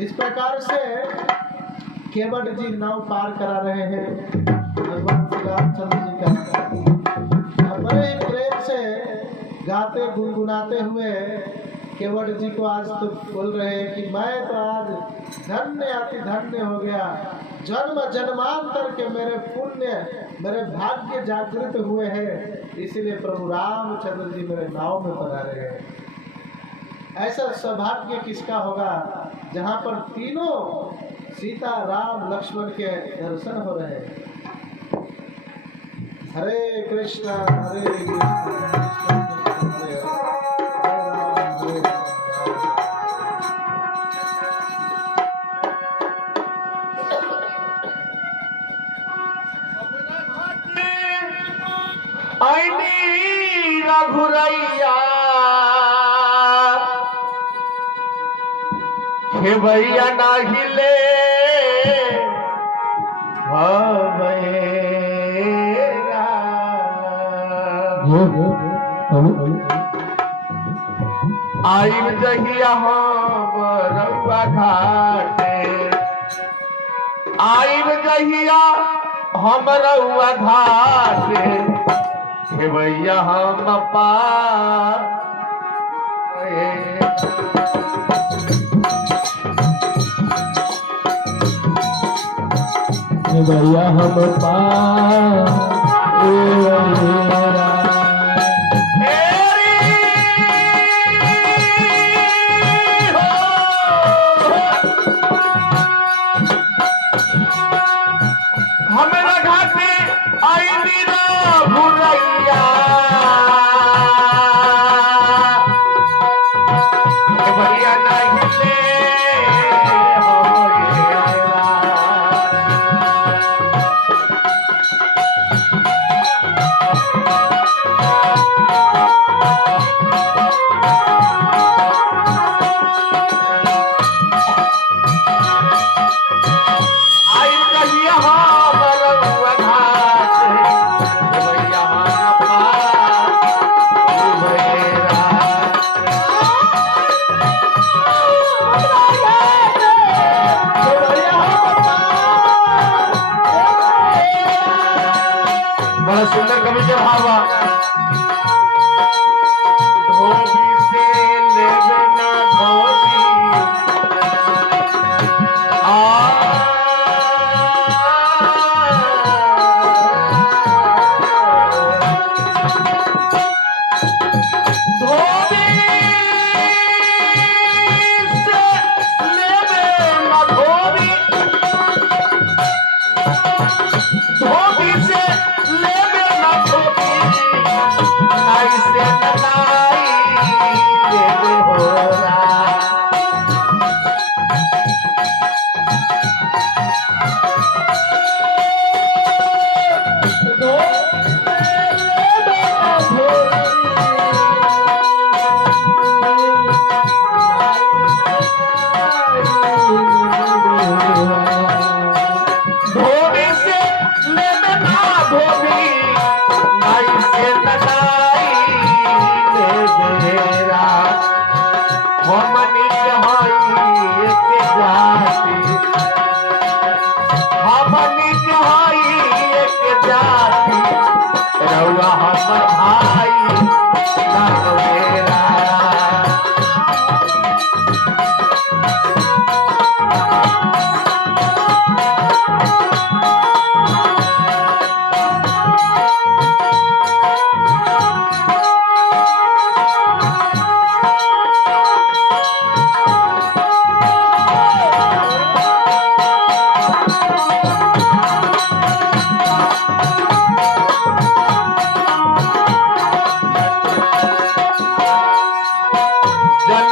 इस प्रकार से केवट जी नाव पार करा रहे हैं भगवान श्री रामचंद्र जी का। और बड़े ही प्रेम से गाते गुनगुनाते हुए केवट जी को आज तो बोल रहे हैं कि मैं तो आज धन्य अति धन्य हो गया, जन्म जन्मांतर के मेरे पुण्य, मेरे भाग्य जागृत हुए हैं, इसीलिए प्रभु रामचंद्र जी मेरे नाव में पधारे हैं। ऐसा सौभाग्य किसका होगा जहाँ पर तीनों सीता राम लक्ष्मण के दर्शन हो रहे हैं। हरे कृष्णा हरे कृष्णा रघुरैया खेवैया नाही ले आइब जहिया हम रउआ घाटे, आइब जहिया हम रउआ घाटे, खेवैया हम पाए। खेवैया हम पाए। हमें घाटे आई रघुरैया खेवैया नहीं ले बड़ा सुंदर कवि के भावा। धोबी से लेवे ना धोबी, धोबी से लेवे ना धोबी, धोबी से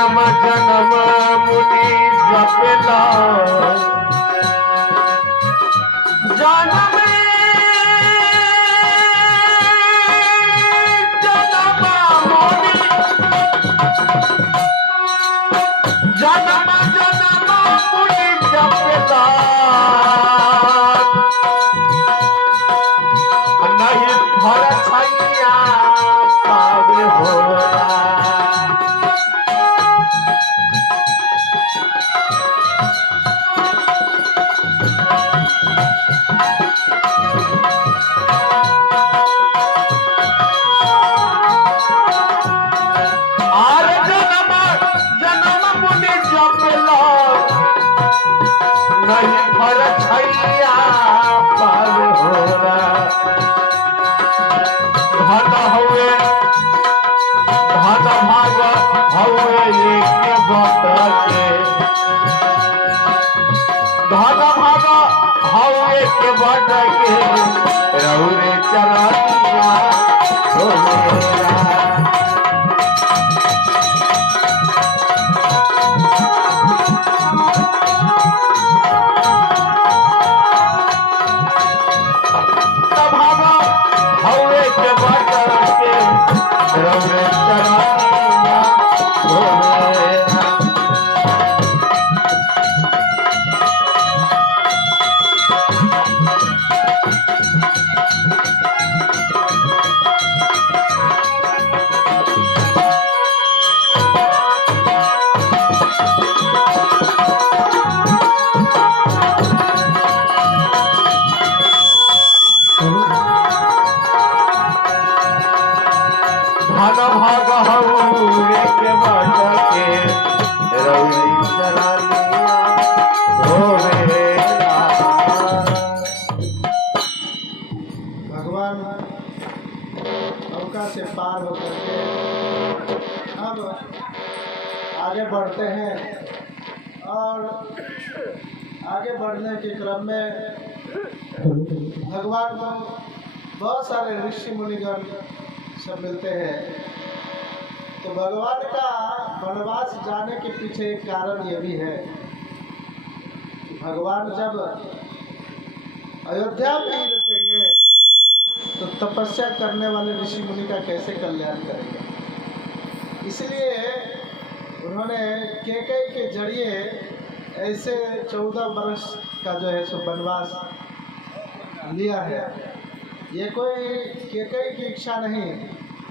जन्म जन्म मुनि जपेला जन्म जन्म मुनि जन्म जन्म मुनि जपेला नहीं भर छैया पावे होला नहीं भर छैया पावे होला धन हुए धन भाग हुए एक बट के धन भाग हुए के बट के रौरे चरनिया होला भगवान नौका से पार होकर के अब आगे बढ़ते हैं और आगे बढ़ने के क्रम में भगवान को बहुत सारे ऋषि मुनिगण सब मिलते हैं। तो भगवान का वनवास जाने के पीछे एक कारण ये भी है कि भगवान जब अयोध्या में ही रुकेंगे तो तपस्या करने वाले ऋषि मुनि का कैसे कल्याण करेंगे। इसलिए उन्होंने कैकेयी के जरिए ऐसे 14 वर्ष का जो है सो वनवास लिया है। ये कोई कैकेयी की इच्छा नहीं,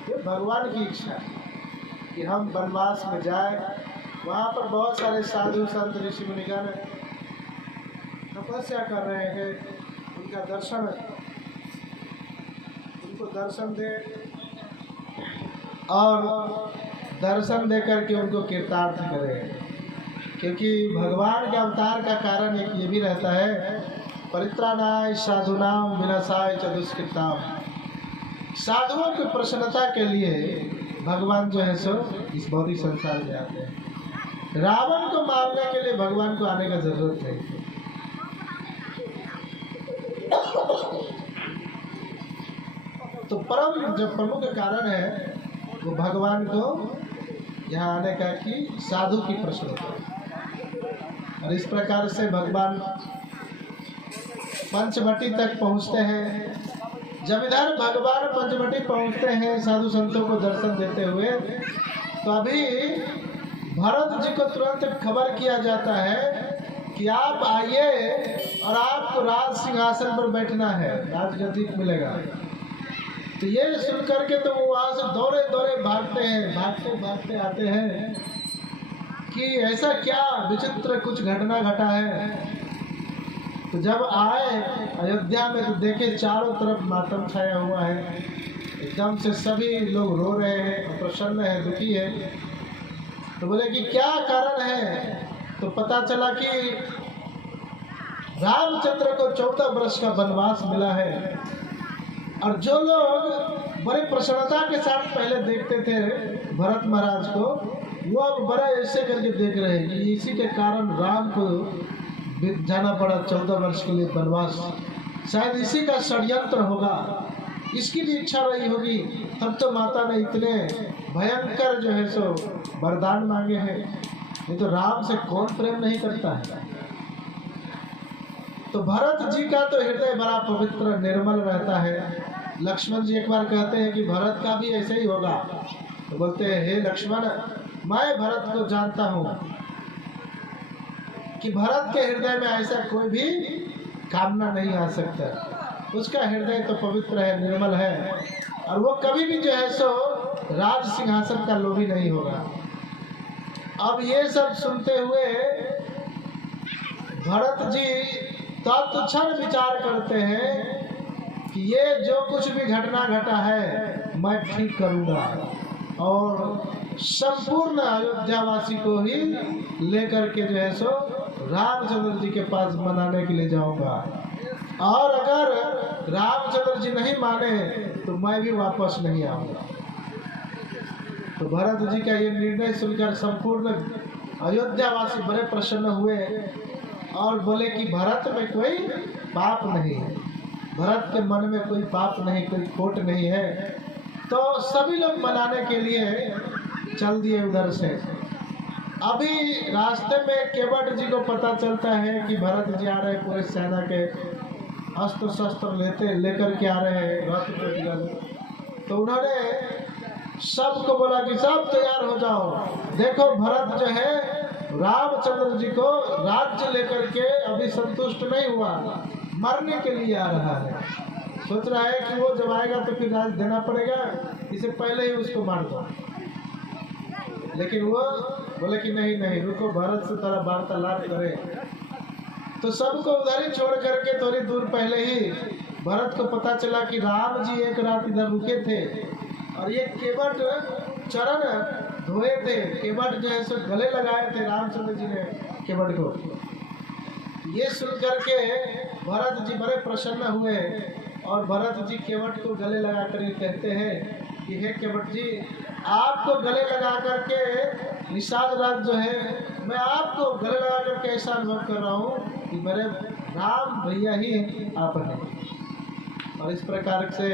ये भगवान की इच्छा है कि हम वनवास में जाए। वहाँ पर बहुत सारे साधु संत ऋषि मुनिगण तपस्या कर रहे हैं, उनका दर्शन उनको दर्शन दे और दर्शन दे करके उनको कृतार्थ करें। क्योंकि भगवान के अवतार का कारण एक ये भी रहता है, परित्राणाय साधुनाम विनाशाय च दुष्कृताम। साधुओं की प्रसन्नता के लिए भगवान जो है सो इस भौतिक संसार में आते हैं। रावण को मारने के लिए भगवान को आने का जरूरत नहीं। तो परम जो प्रमुख कारण है वो भगवान को यहाँ आने का कि साधु की प्रसन्नता। और इस प्रकार से भगवान पंचवटी तक पहुँचते हैं। जब इधर भगवान पंचवटी पहुँचते हैं साधु संतों को दर्शन देते हुए, तो अभी भरत जी को तुरंत खबर किया जाता है कि आप आइए और आपको राज सिंहासन पर बैठना है, राजगद्दी मिलेगा। तो ये सुन करके तो वो वहाँ से दौड़े दौड़े भागते हैं, भागते भागते आते हैं कि ऐसा क्या विचित्र कुछ घटना घटा है। तो जब आए अयोध्या में तो देखे चारों तरफ मातम छाया हुआ है, एकदम से सभी लोग रो रहे हैं, प्रसन्न है, दुखी है। तो बोले कि क्या कारण है। तो पता चला कि रामचंद्र को 14 वर्ष का वनवास मिला है। और जो लोग बड़े प्रसन्नता के साथ पहले देखते थे भरत महाराज को, वो अब बड़ा ऐसे करके देख रहे हैं कि इसी के कारण राम को जाना पड़ा 14 वर्ष के लिए वनवास। शायद इसी का षड्यंत्र होगा इसकी भी इच्छा रही होगी, तब तो माता ने इतने भयंकर जो है सो वरदान मांगे हैं। नहीं तो राम से कौन प्रेम नहीं करता है। तो भरत जी का तो हृदय बड़ा पवित्र निर्मल रहता है। लक्ष्मण जी एक बार कहते हैं कि भरत का भी ऐसे ही होगा। तो बोलते हैं, हे लक्ष्मण, मैं भरत को जानता हूँ कि भरत के हृदय में ऐसा कोई भी कामना नहीं आ सकता। उसका हृदय तो पवित्र है, निर्मल है, और वो कभी भी जो है सो राज सिंहासन का लोभी नहीं होगा। अब ये सब सुनते हुए भरत जी तब तो क्षण विचार करते हैं कि ये जो कुछ भी घटना घटा है मैं ठीक करूंगा और संपूर्ण अयोध्यावासी को ही लेकर के जो है सो रामचंद्र जी के पास मनाने के लिए जाऊंगा, और अगर रामचंद्र जी नहीं माने तो मैं भी वापस नहीं आऊंगा। तो भरत जी का ये निर्णय सुनकर संपूर्ण अयोध्यावासी बड़े प्रसन्न हुए और बोले कि भरत में कोई पाप नहीं है, भरत के मन में कोई पाप नहीं, कोई खोट नहीं है। तो सभी लोग मनाने के लिए चल दिए उधर से। अभी रास्ते में केवट जी को पता चलता है कि भरत जी आ रहे हैं, पूरे सेना के अस्त्र शस्त्र लेकर के आ रहे हैं रथ पे। तो उन्होंने सबको बोला कि सब तैयार हो जाओ, देखो भरत जो है रामचंद्र जी को राज्य लेकर के अभी संतुष्ट नहीं हुआ, मरने के लिए आ रहा है। सोच रहा है कि वो जब आएगा तो फिर राज देना पड़ेगा, इसे पहले ही उसको मार दो। लेकिन वो बोले कि नहीं नहीं, रुको, भरत से तरह वार्तालाप करे। तो सबको उधर ही छोड़ करके थोड़ी दूर पहले ही भरत को पता चला कि राम जी एक रात इधर रुके थे और ये केवट चरण धोए थे। केवट जो है सो गले लगाए थे रामचंद्र जी ने केवट को। ये सुन करके भरत जी बड़े प्रसन्न हुए और भरत जी केवट को गले लगा कर कहते हैं कि हे केवट जी, आपको गले लगा करके निषाद राज जो है, मैं आपको गले लगा करके ऐसा अनुभव कर रहा हूँ कि मेरे राम भैया ही आप हैं। और इस प्रकार से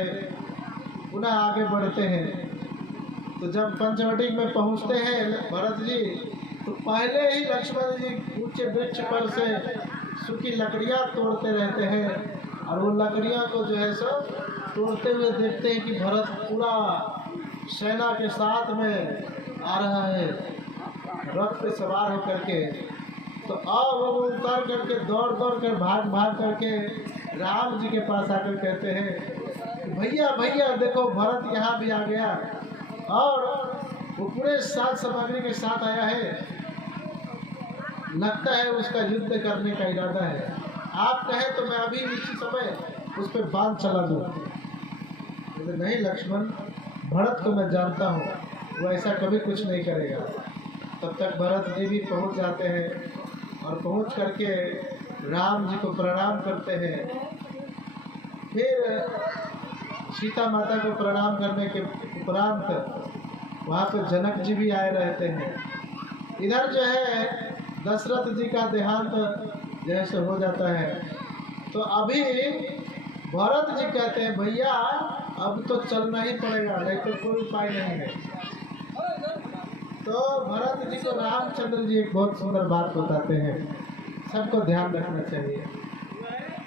पुनः आगे बढ़ते हैं। तो जब पंचवटी में पहुँचते हैं भरत जी, तो पहले ही लक्ष्मण जी ऊंचे वृक्ष पर से सूखी लकड़ियाँ तोड़ते रहते हैं और वो लकड़ियाँ को जो है सो तोड़ते हुए देखते हैं कि भरत पूरा सेना के साथ में आ रहा है रथ पे सवार होकर के। तो अब वो उतर करके दौड़ कर भाग करके राम जी के पास आकर कहते हैं, भैया भैया देखो भरत यहाँ भी आ गया और वो पूरे साज सामग्री के साथ आया है, लगता है उसका युद्ध करने का इरादा है। आप कहें तो मैं अभी इसी समय उस पर बांध चला दूँ। नहीं लक्ष्मण, भरत को मैं जानता हूँ, वो ऐसा कभी कुछ नहीं करेगा। तब तक भरत जी भी पहुँच जाते हैं और पहुँच करके राम जी को प्रणाम करते हैं। फिर सीता माता को प्रणाम करने के उपरांत वहाँ पर जनक जी भी आए रहते हैं। इधर जो है दशरथ जी का देहांत जैसे हो जाता है। तो अभी भरत जी कहते हैं, भैया अब तो चलना ही पड़ेगा, नहीं तो कोई उपाय नहीं है। तो भरत जी को रामचंद्र जी एक बहुत सुंदर बात बताते हैं, सबको ध्यान रखना चाहिए।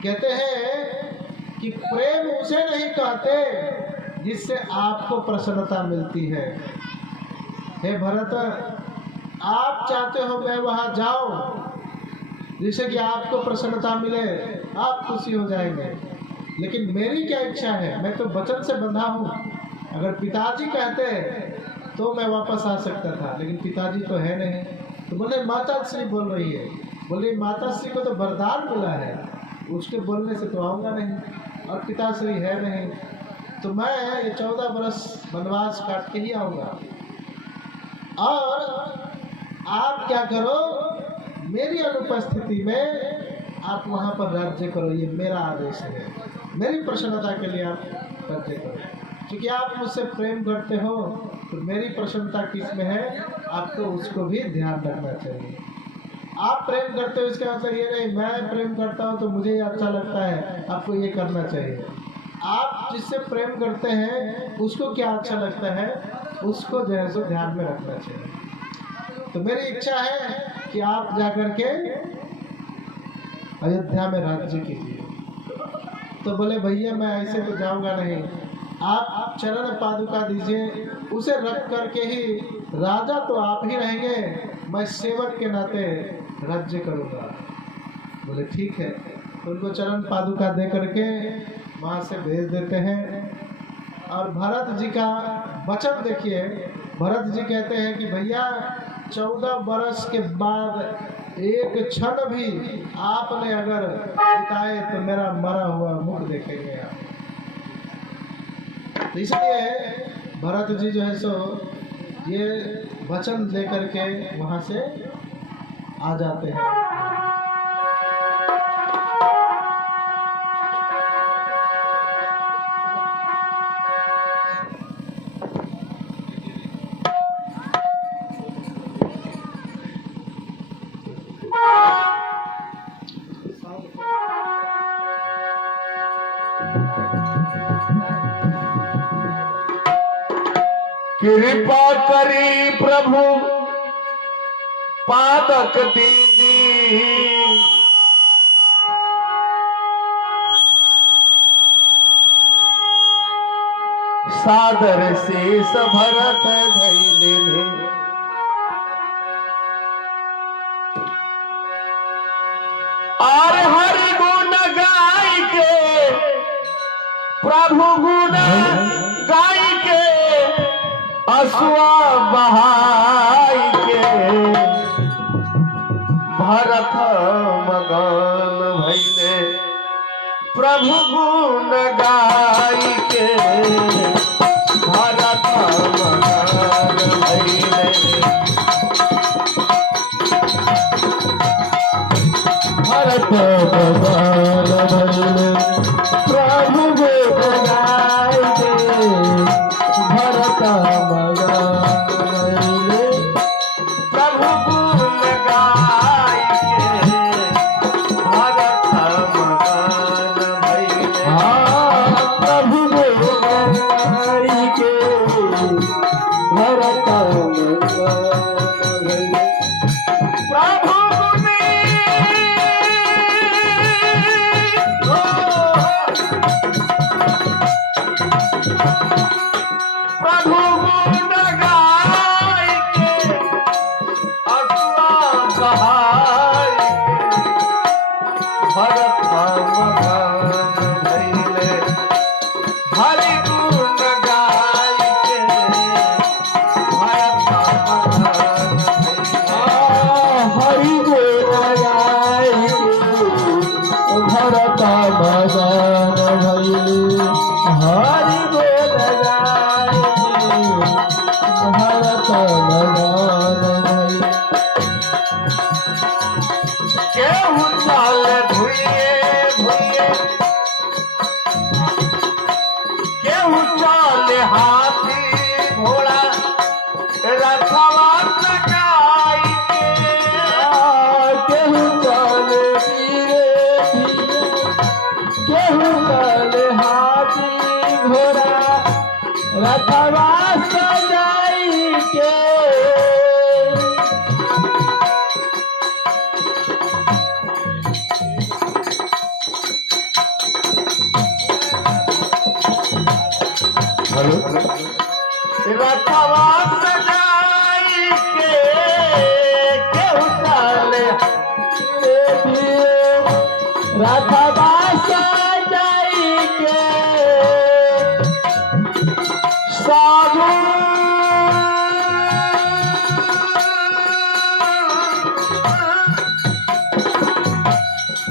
कहते हैं कि प्रेम उसे नहीं कहते जिससे आपको प्रसन्नता मिलती है। हे भरत, आप चाहते हो मैं वहाँ जाऊँ जिससे कि आपको प्रसन्नता मिले, आप खुशी हो जाएंगे, लेकिन मेरी क्या इच्छा है, मैं तो वचन से बंधा हूँ। अगर पिताजी कहते तो मैं वापस आ सकता था, लेकिन पिताजी तो है नहीं। तो बोले माता श्री बोल रही है, बोले माता श्री को तो वरदान मिला है, उसके बोलने से तो आऊँगा नहीं, और पिताश्री है नहीं, तो मैं ये 14 बरस वनवास काट के ही आऊँगा। और आप क्या करो, मेरी अनुपस्थिति में आप वहाँ पर राज्य करो, ये मेरा आदेश है, मेरी प्रसन्नता के लिए आप राज्य करो। क्योंकि आप मुझसे प्रेम करते हो तो मेरी प्रसन्नता किस में है, आपको उसको भी ध्यान रखना चाहिए। आप प्रेम करते हो इसका मतलब ये नहीं मैं प्रेम करता हूँ तो मुझे ये अच्छा लगता है, आपको ये करना चाहिए। आप आप जिससे प्रेम करते हैं उसको क्या अच्छा लगता है, उसको जो है सो ध्यान में रखना चाहिए। तो मेरी इच्छा है कि आप जाकर के अयोध्या में राज्य कीजिए। तो बोले भैया मैं ऐसे तो जाऊंगा नहीं, आप चरण पादुका दीजिए, उसे रख करके ही राजा तो आप ही रहेंगे, मैं सेवक के नाते राज्य करूंगा। बोले ठीक है। तो उनको चरण पादुका दे करके वहाँ से भेज देते हैं। और भरत जी का वचन देखिए, भरत जी कहते हैं कि भैया 14 बरस के बाद एक क्षण भी आपने अगर बिताए तो मेरा मरा हुआ मुख देखेंगे आप। तो इसलिए भरत जी जो है सो ये वचन लेकर के वहाँ से आ जाते हैं। कृपा करी प्रभु पादक दीनी, सादर शेष भरत धैले। और हरि गुण गाय के प्रभु गुण गाय के असुआ बहाई के भरत मगन भैले। प्रभु गुण गाई के भरत मगन भैले। भरत मगन भैले प्रभु गुण गाय के भरत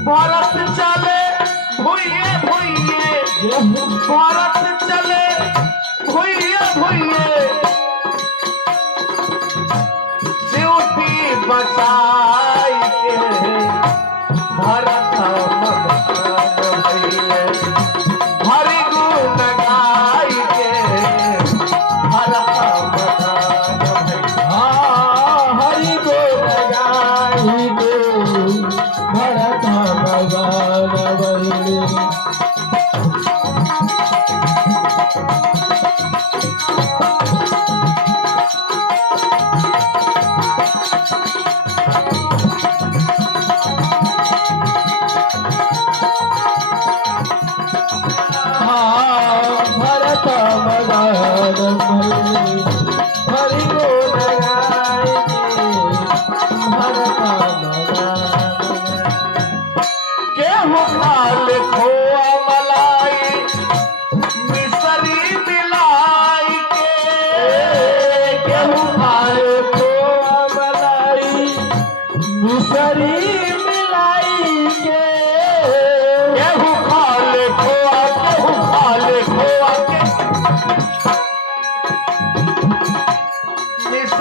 भारत चले भुइये भुइये, भारत चले भुइये भुइये, ड्यूटी बचाई के भरत मगन भइले, हरि गुण गाई के भरत मगन भइले। हरि गुण गाई के भरत मगन भइले।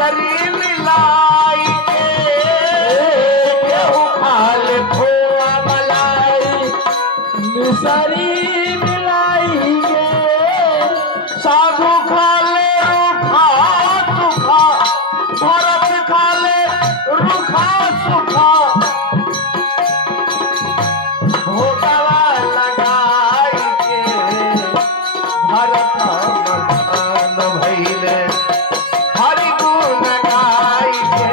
मिसरी मिलाई के केहू खाले खोआ मलाई मिसरी मिलाई गे साधु खाले रूखा सुखा भरत खाले रूखा सुखा भोगवा लगाई के भरत मकान भइले हरि गुण गाई के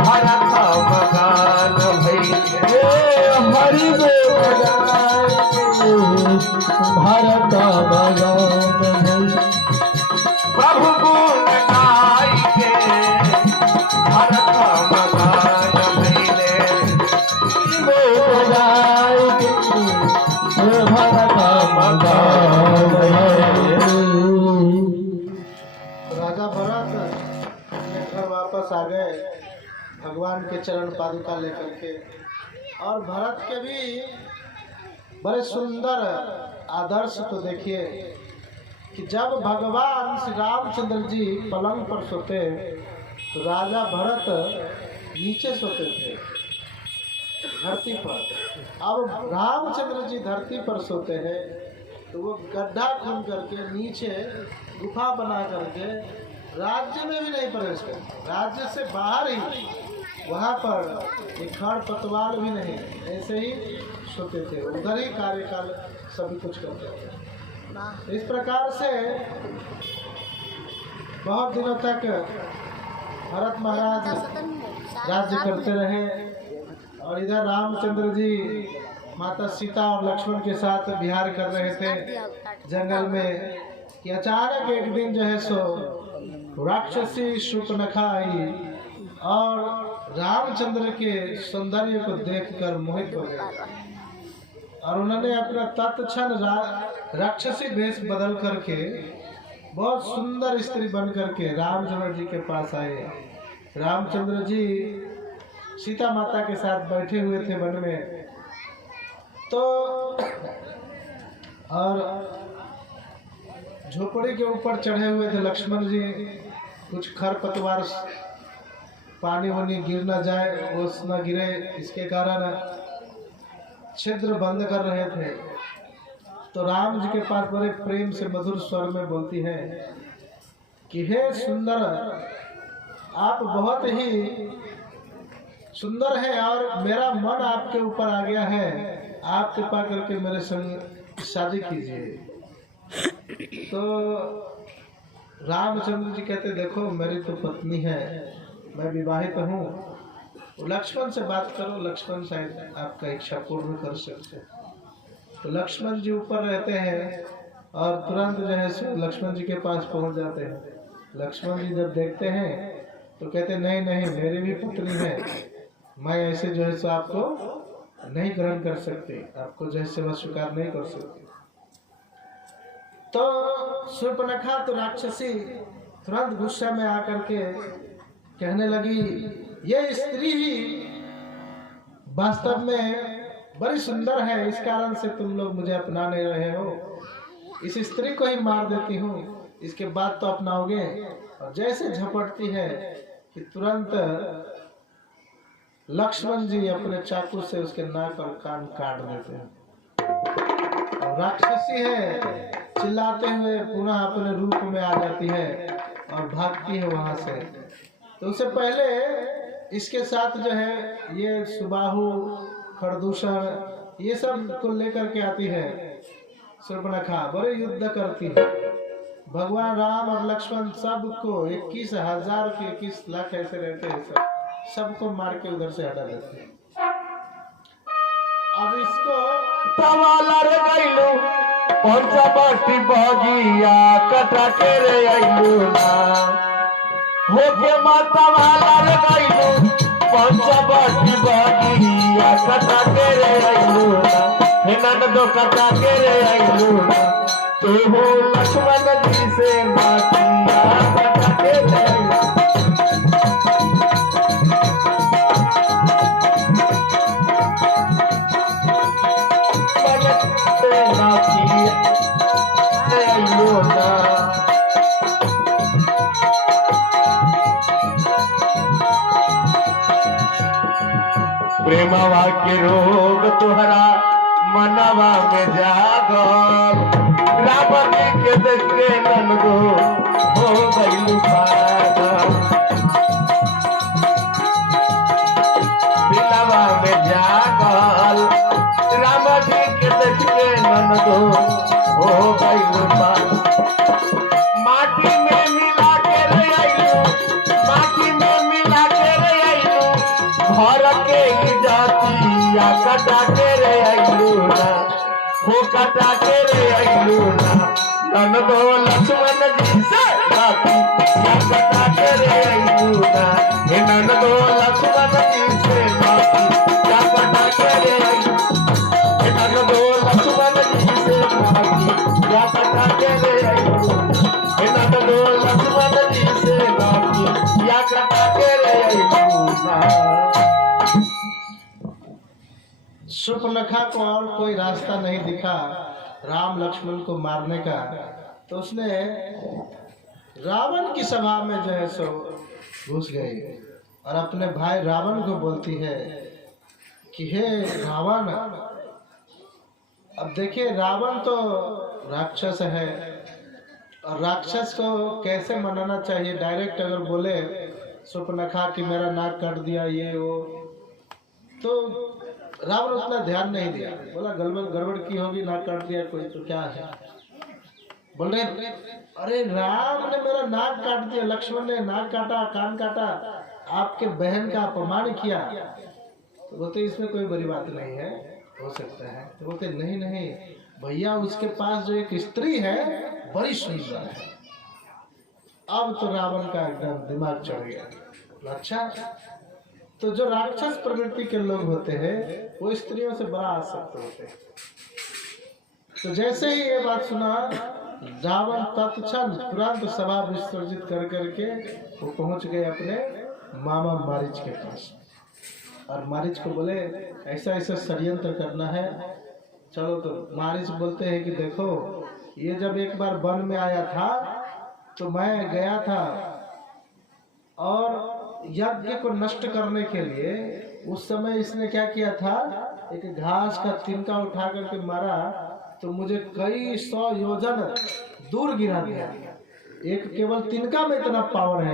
भरत मकान भइले हरि भारत भगवान प्रभु गुण गाई के भरत मकान भइले भारत राजा भरत अपने घर वापस आ गए भगवान के चरण पादुका लेकर के। और भरत के भी बड़े सुंदर आदर्श तो देखिए कि जब भगवान श्री रामचंद्र जी पलंग पर सोते तो राजा भरत नीचे सोते थे धरती पर। अब रामचंद्र जी धरती पर सोते हैं तो वो गड्ढा खून करके नीचे गुफा बना करके राज्य में भी नहीं प्रवेश करते, राज्य से बाहर ही वहाँ पर एक खड़ पतवार भी नहीं, ऐसे ही सोते थे, उधर ही कार्यकाल सभी कुछ करते थे। इस प्रकार से बहुत दिनों तक भरत महाराज राज्य करते रहे। और इधर रामचंद्र जी माता सीता और लक्ष्मण के साथ विहार कर रहे थे जंगल में कि अचानक एक दिन जो है सो राक्षसी शूर्पणखा आई और रामचंद्र के सौंदर्य को देखकर मोहित हो गए और उन्होंने अपना तत्क्षण राक्षसी वेश बदल करके बहुत सुंदर स्त्री बन करके रामचंद्र जी के पास आए। रामचंद्र जी सीता माता के साथ बैठे हुए थे वन में तो और झोपड़ी के ऊपर चढ़े हुए थे लक्ष्मण जी। कुछ खरपतवार पानी वानी गिर न जाए, ओस न गिरे, इसके कारण छिद्र बंद कर रहे थे। तो राम जी के पास बड़े प्रेम से मधुर स्वर में बोलती है कि हे सुंदर, आप बहुत ही सुंदर है और मेरा मन आपके ऊपर आ गया है, आप कृपा करके मेरे संग शादी कीजिए। तो रामचंद्र जी कहते देखो मेरी तो पत्नी है, मैं विवाहित हूँ, लक्ष्मण से बात करो, लक्ष्मण शायद आपका इच्छा पूर्ण कर सकते। तो लक्ष्मण जी ऊपर रहते हैं और तुरंत जो है सो लक्ष्मण जी के पास पहुँच जाते हैं। लक्ष्मण जी जब देखते हैं तो कहते नहीं नहीं मेरी भी पत्नी है, मैं ऐसे जो है सो आपको नहीं ग्रहण कर सकते, आपको जो है सेवा स्वीकार नहीं कर सकते। तो शूर्पणखा तो राक्षसी तुरंत गुस्सा में आकर के कहने लगी ये स्त्री ही वास्तव में बड़ी सुंदर है, इस कारण से तुम लोग मुझे अपना नहीं रहे हो, इस स्त्री को ही मार देती हूँ, इसके बाद तो अपनाओगे। और जैसे झपटती है कि तुरंत लक्ष्मण जी अपने चाकू से उसके नाक और कान काट देते हैं। और राक्षसी है चिल्लाते हुए पुनः अपने रूप में आ जाती है और भागती है वहां से। तो उससे पहले इसके साथ जो है ये सुबाहु खरदूषण ये सब को लेकर के आती है शूर्पणखा, बड़े युद्ध करती है। भगवान राम और लक्ष्मण सबको 21,000 के 21 लाख ऐसे रहते हैं, सबको मार के उधर से हटा देते हैं। अब इसको तवालर गइलू पंचवटी बगिया कटा के रे आइलू ना होके माता वालर गइलू पंचवटी बगिया कटा के रे आइलू ना हे नंदो कटा के रे आइलू ना तू हो लक्ष्मण जी से मातिया कटा के रे आइलू। प्रेमवा के रोग तुहरा मनवा में जागल राम जी के देख के नंदो हो गइलू पागल दिलवा में जागल राम जी के देख के नंदो हो गइलू पागल माटी में मिला के रे आइलू माटी में मिला के रे आइलू घर के इजातिया कटा के रे आइलू ना हो कटा के रे आइलू ना ननदो लक्ष्मण जी से बाती या कटा के रे आइलू ना हे ननदो लक्ष्मण जी से बाती या कटा के रे आइलू हे ननदो लक्ष्मण जी से बाती या कटा के रे आइलू हे ननदो लक्ष्मण जी से बाती या कटा के रे आइलू ना। शूर्पणखा को और कोई रास्ता नहीं दिखा राम लक्ष्मण को मारने का, तो उसने रावण की सभा में जो है सो घुस गई और अपने भाई रावण को बोलती है कि हे रावण, अब देखिए रावण तो राक्षस है और राक्षस को कैसे मनाना चाहिए। डायरेक्ट अगर बोले शूर्पणखा कि मेरा नाक काट दिया ये वो, तो रावण उतना ध्यान नहीं दिया, बोला गड़बड़ की होगी, नाक काट दिया कोई तो क्या है। बोल रहे अरे राम ने मेरा नाक काट दिया, लक्ष्मण ने नाक काटा, कान काटा, आपके बहन का अपमान किया। तो बोलते इसमें कोई बड़ी बात नहीं है, हो सकता है। तो बोलते नहीं नहीं भैया, उसके पास जो एक स्त्री है बड़ी सुंदर है। अब तो रावण का एकदम दिमाग चढ़ गया। अच्छा, तो जो राक्षस प्रवृत्ति के लोग होते हैं वो स्त्रियों से बड़ा आसक्त होते हैं। तो जैसे ही ये बात सुना रावण तत्क्षण तुरंत सभा विसर्जित कर करके वो पहुंच गए अपने मामा मारीच के पास और मारीच को बोले ऐसा ऐसा षड्यंत्र करना है, चलो। तो मारीच बोलते हैं कि देखो, ये जब एक बार वन में आया था तो मैं गया था और यज्ञ को नष्ट करने के लिए उस समय इसने क्या किया था, एक घास का तिनका उठा करके मारा तो मुझे कई 100 योजन दूर गिरा दिया। एक केवल तिनका में इतना पावर है।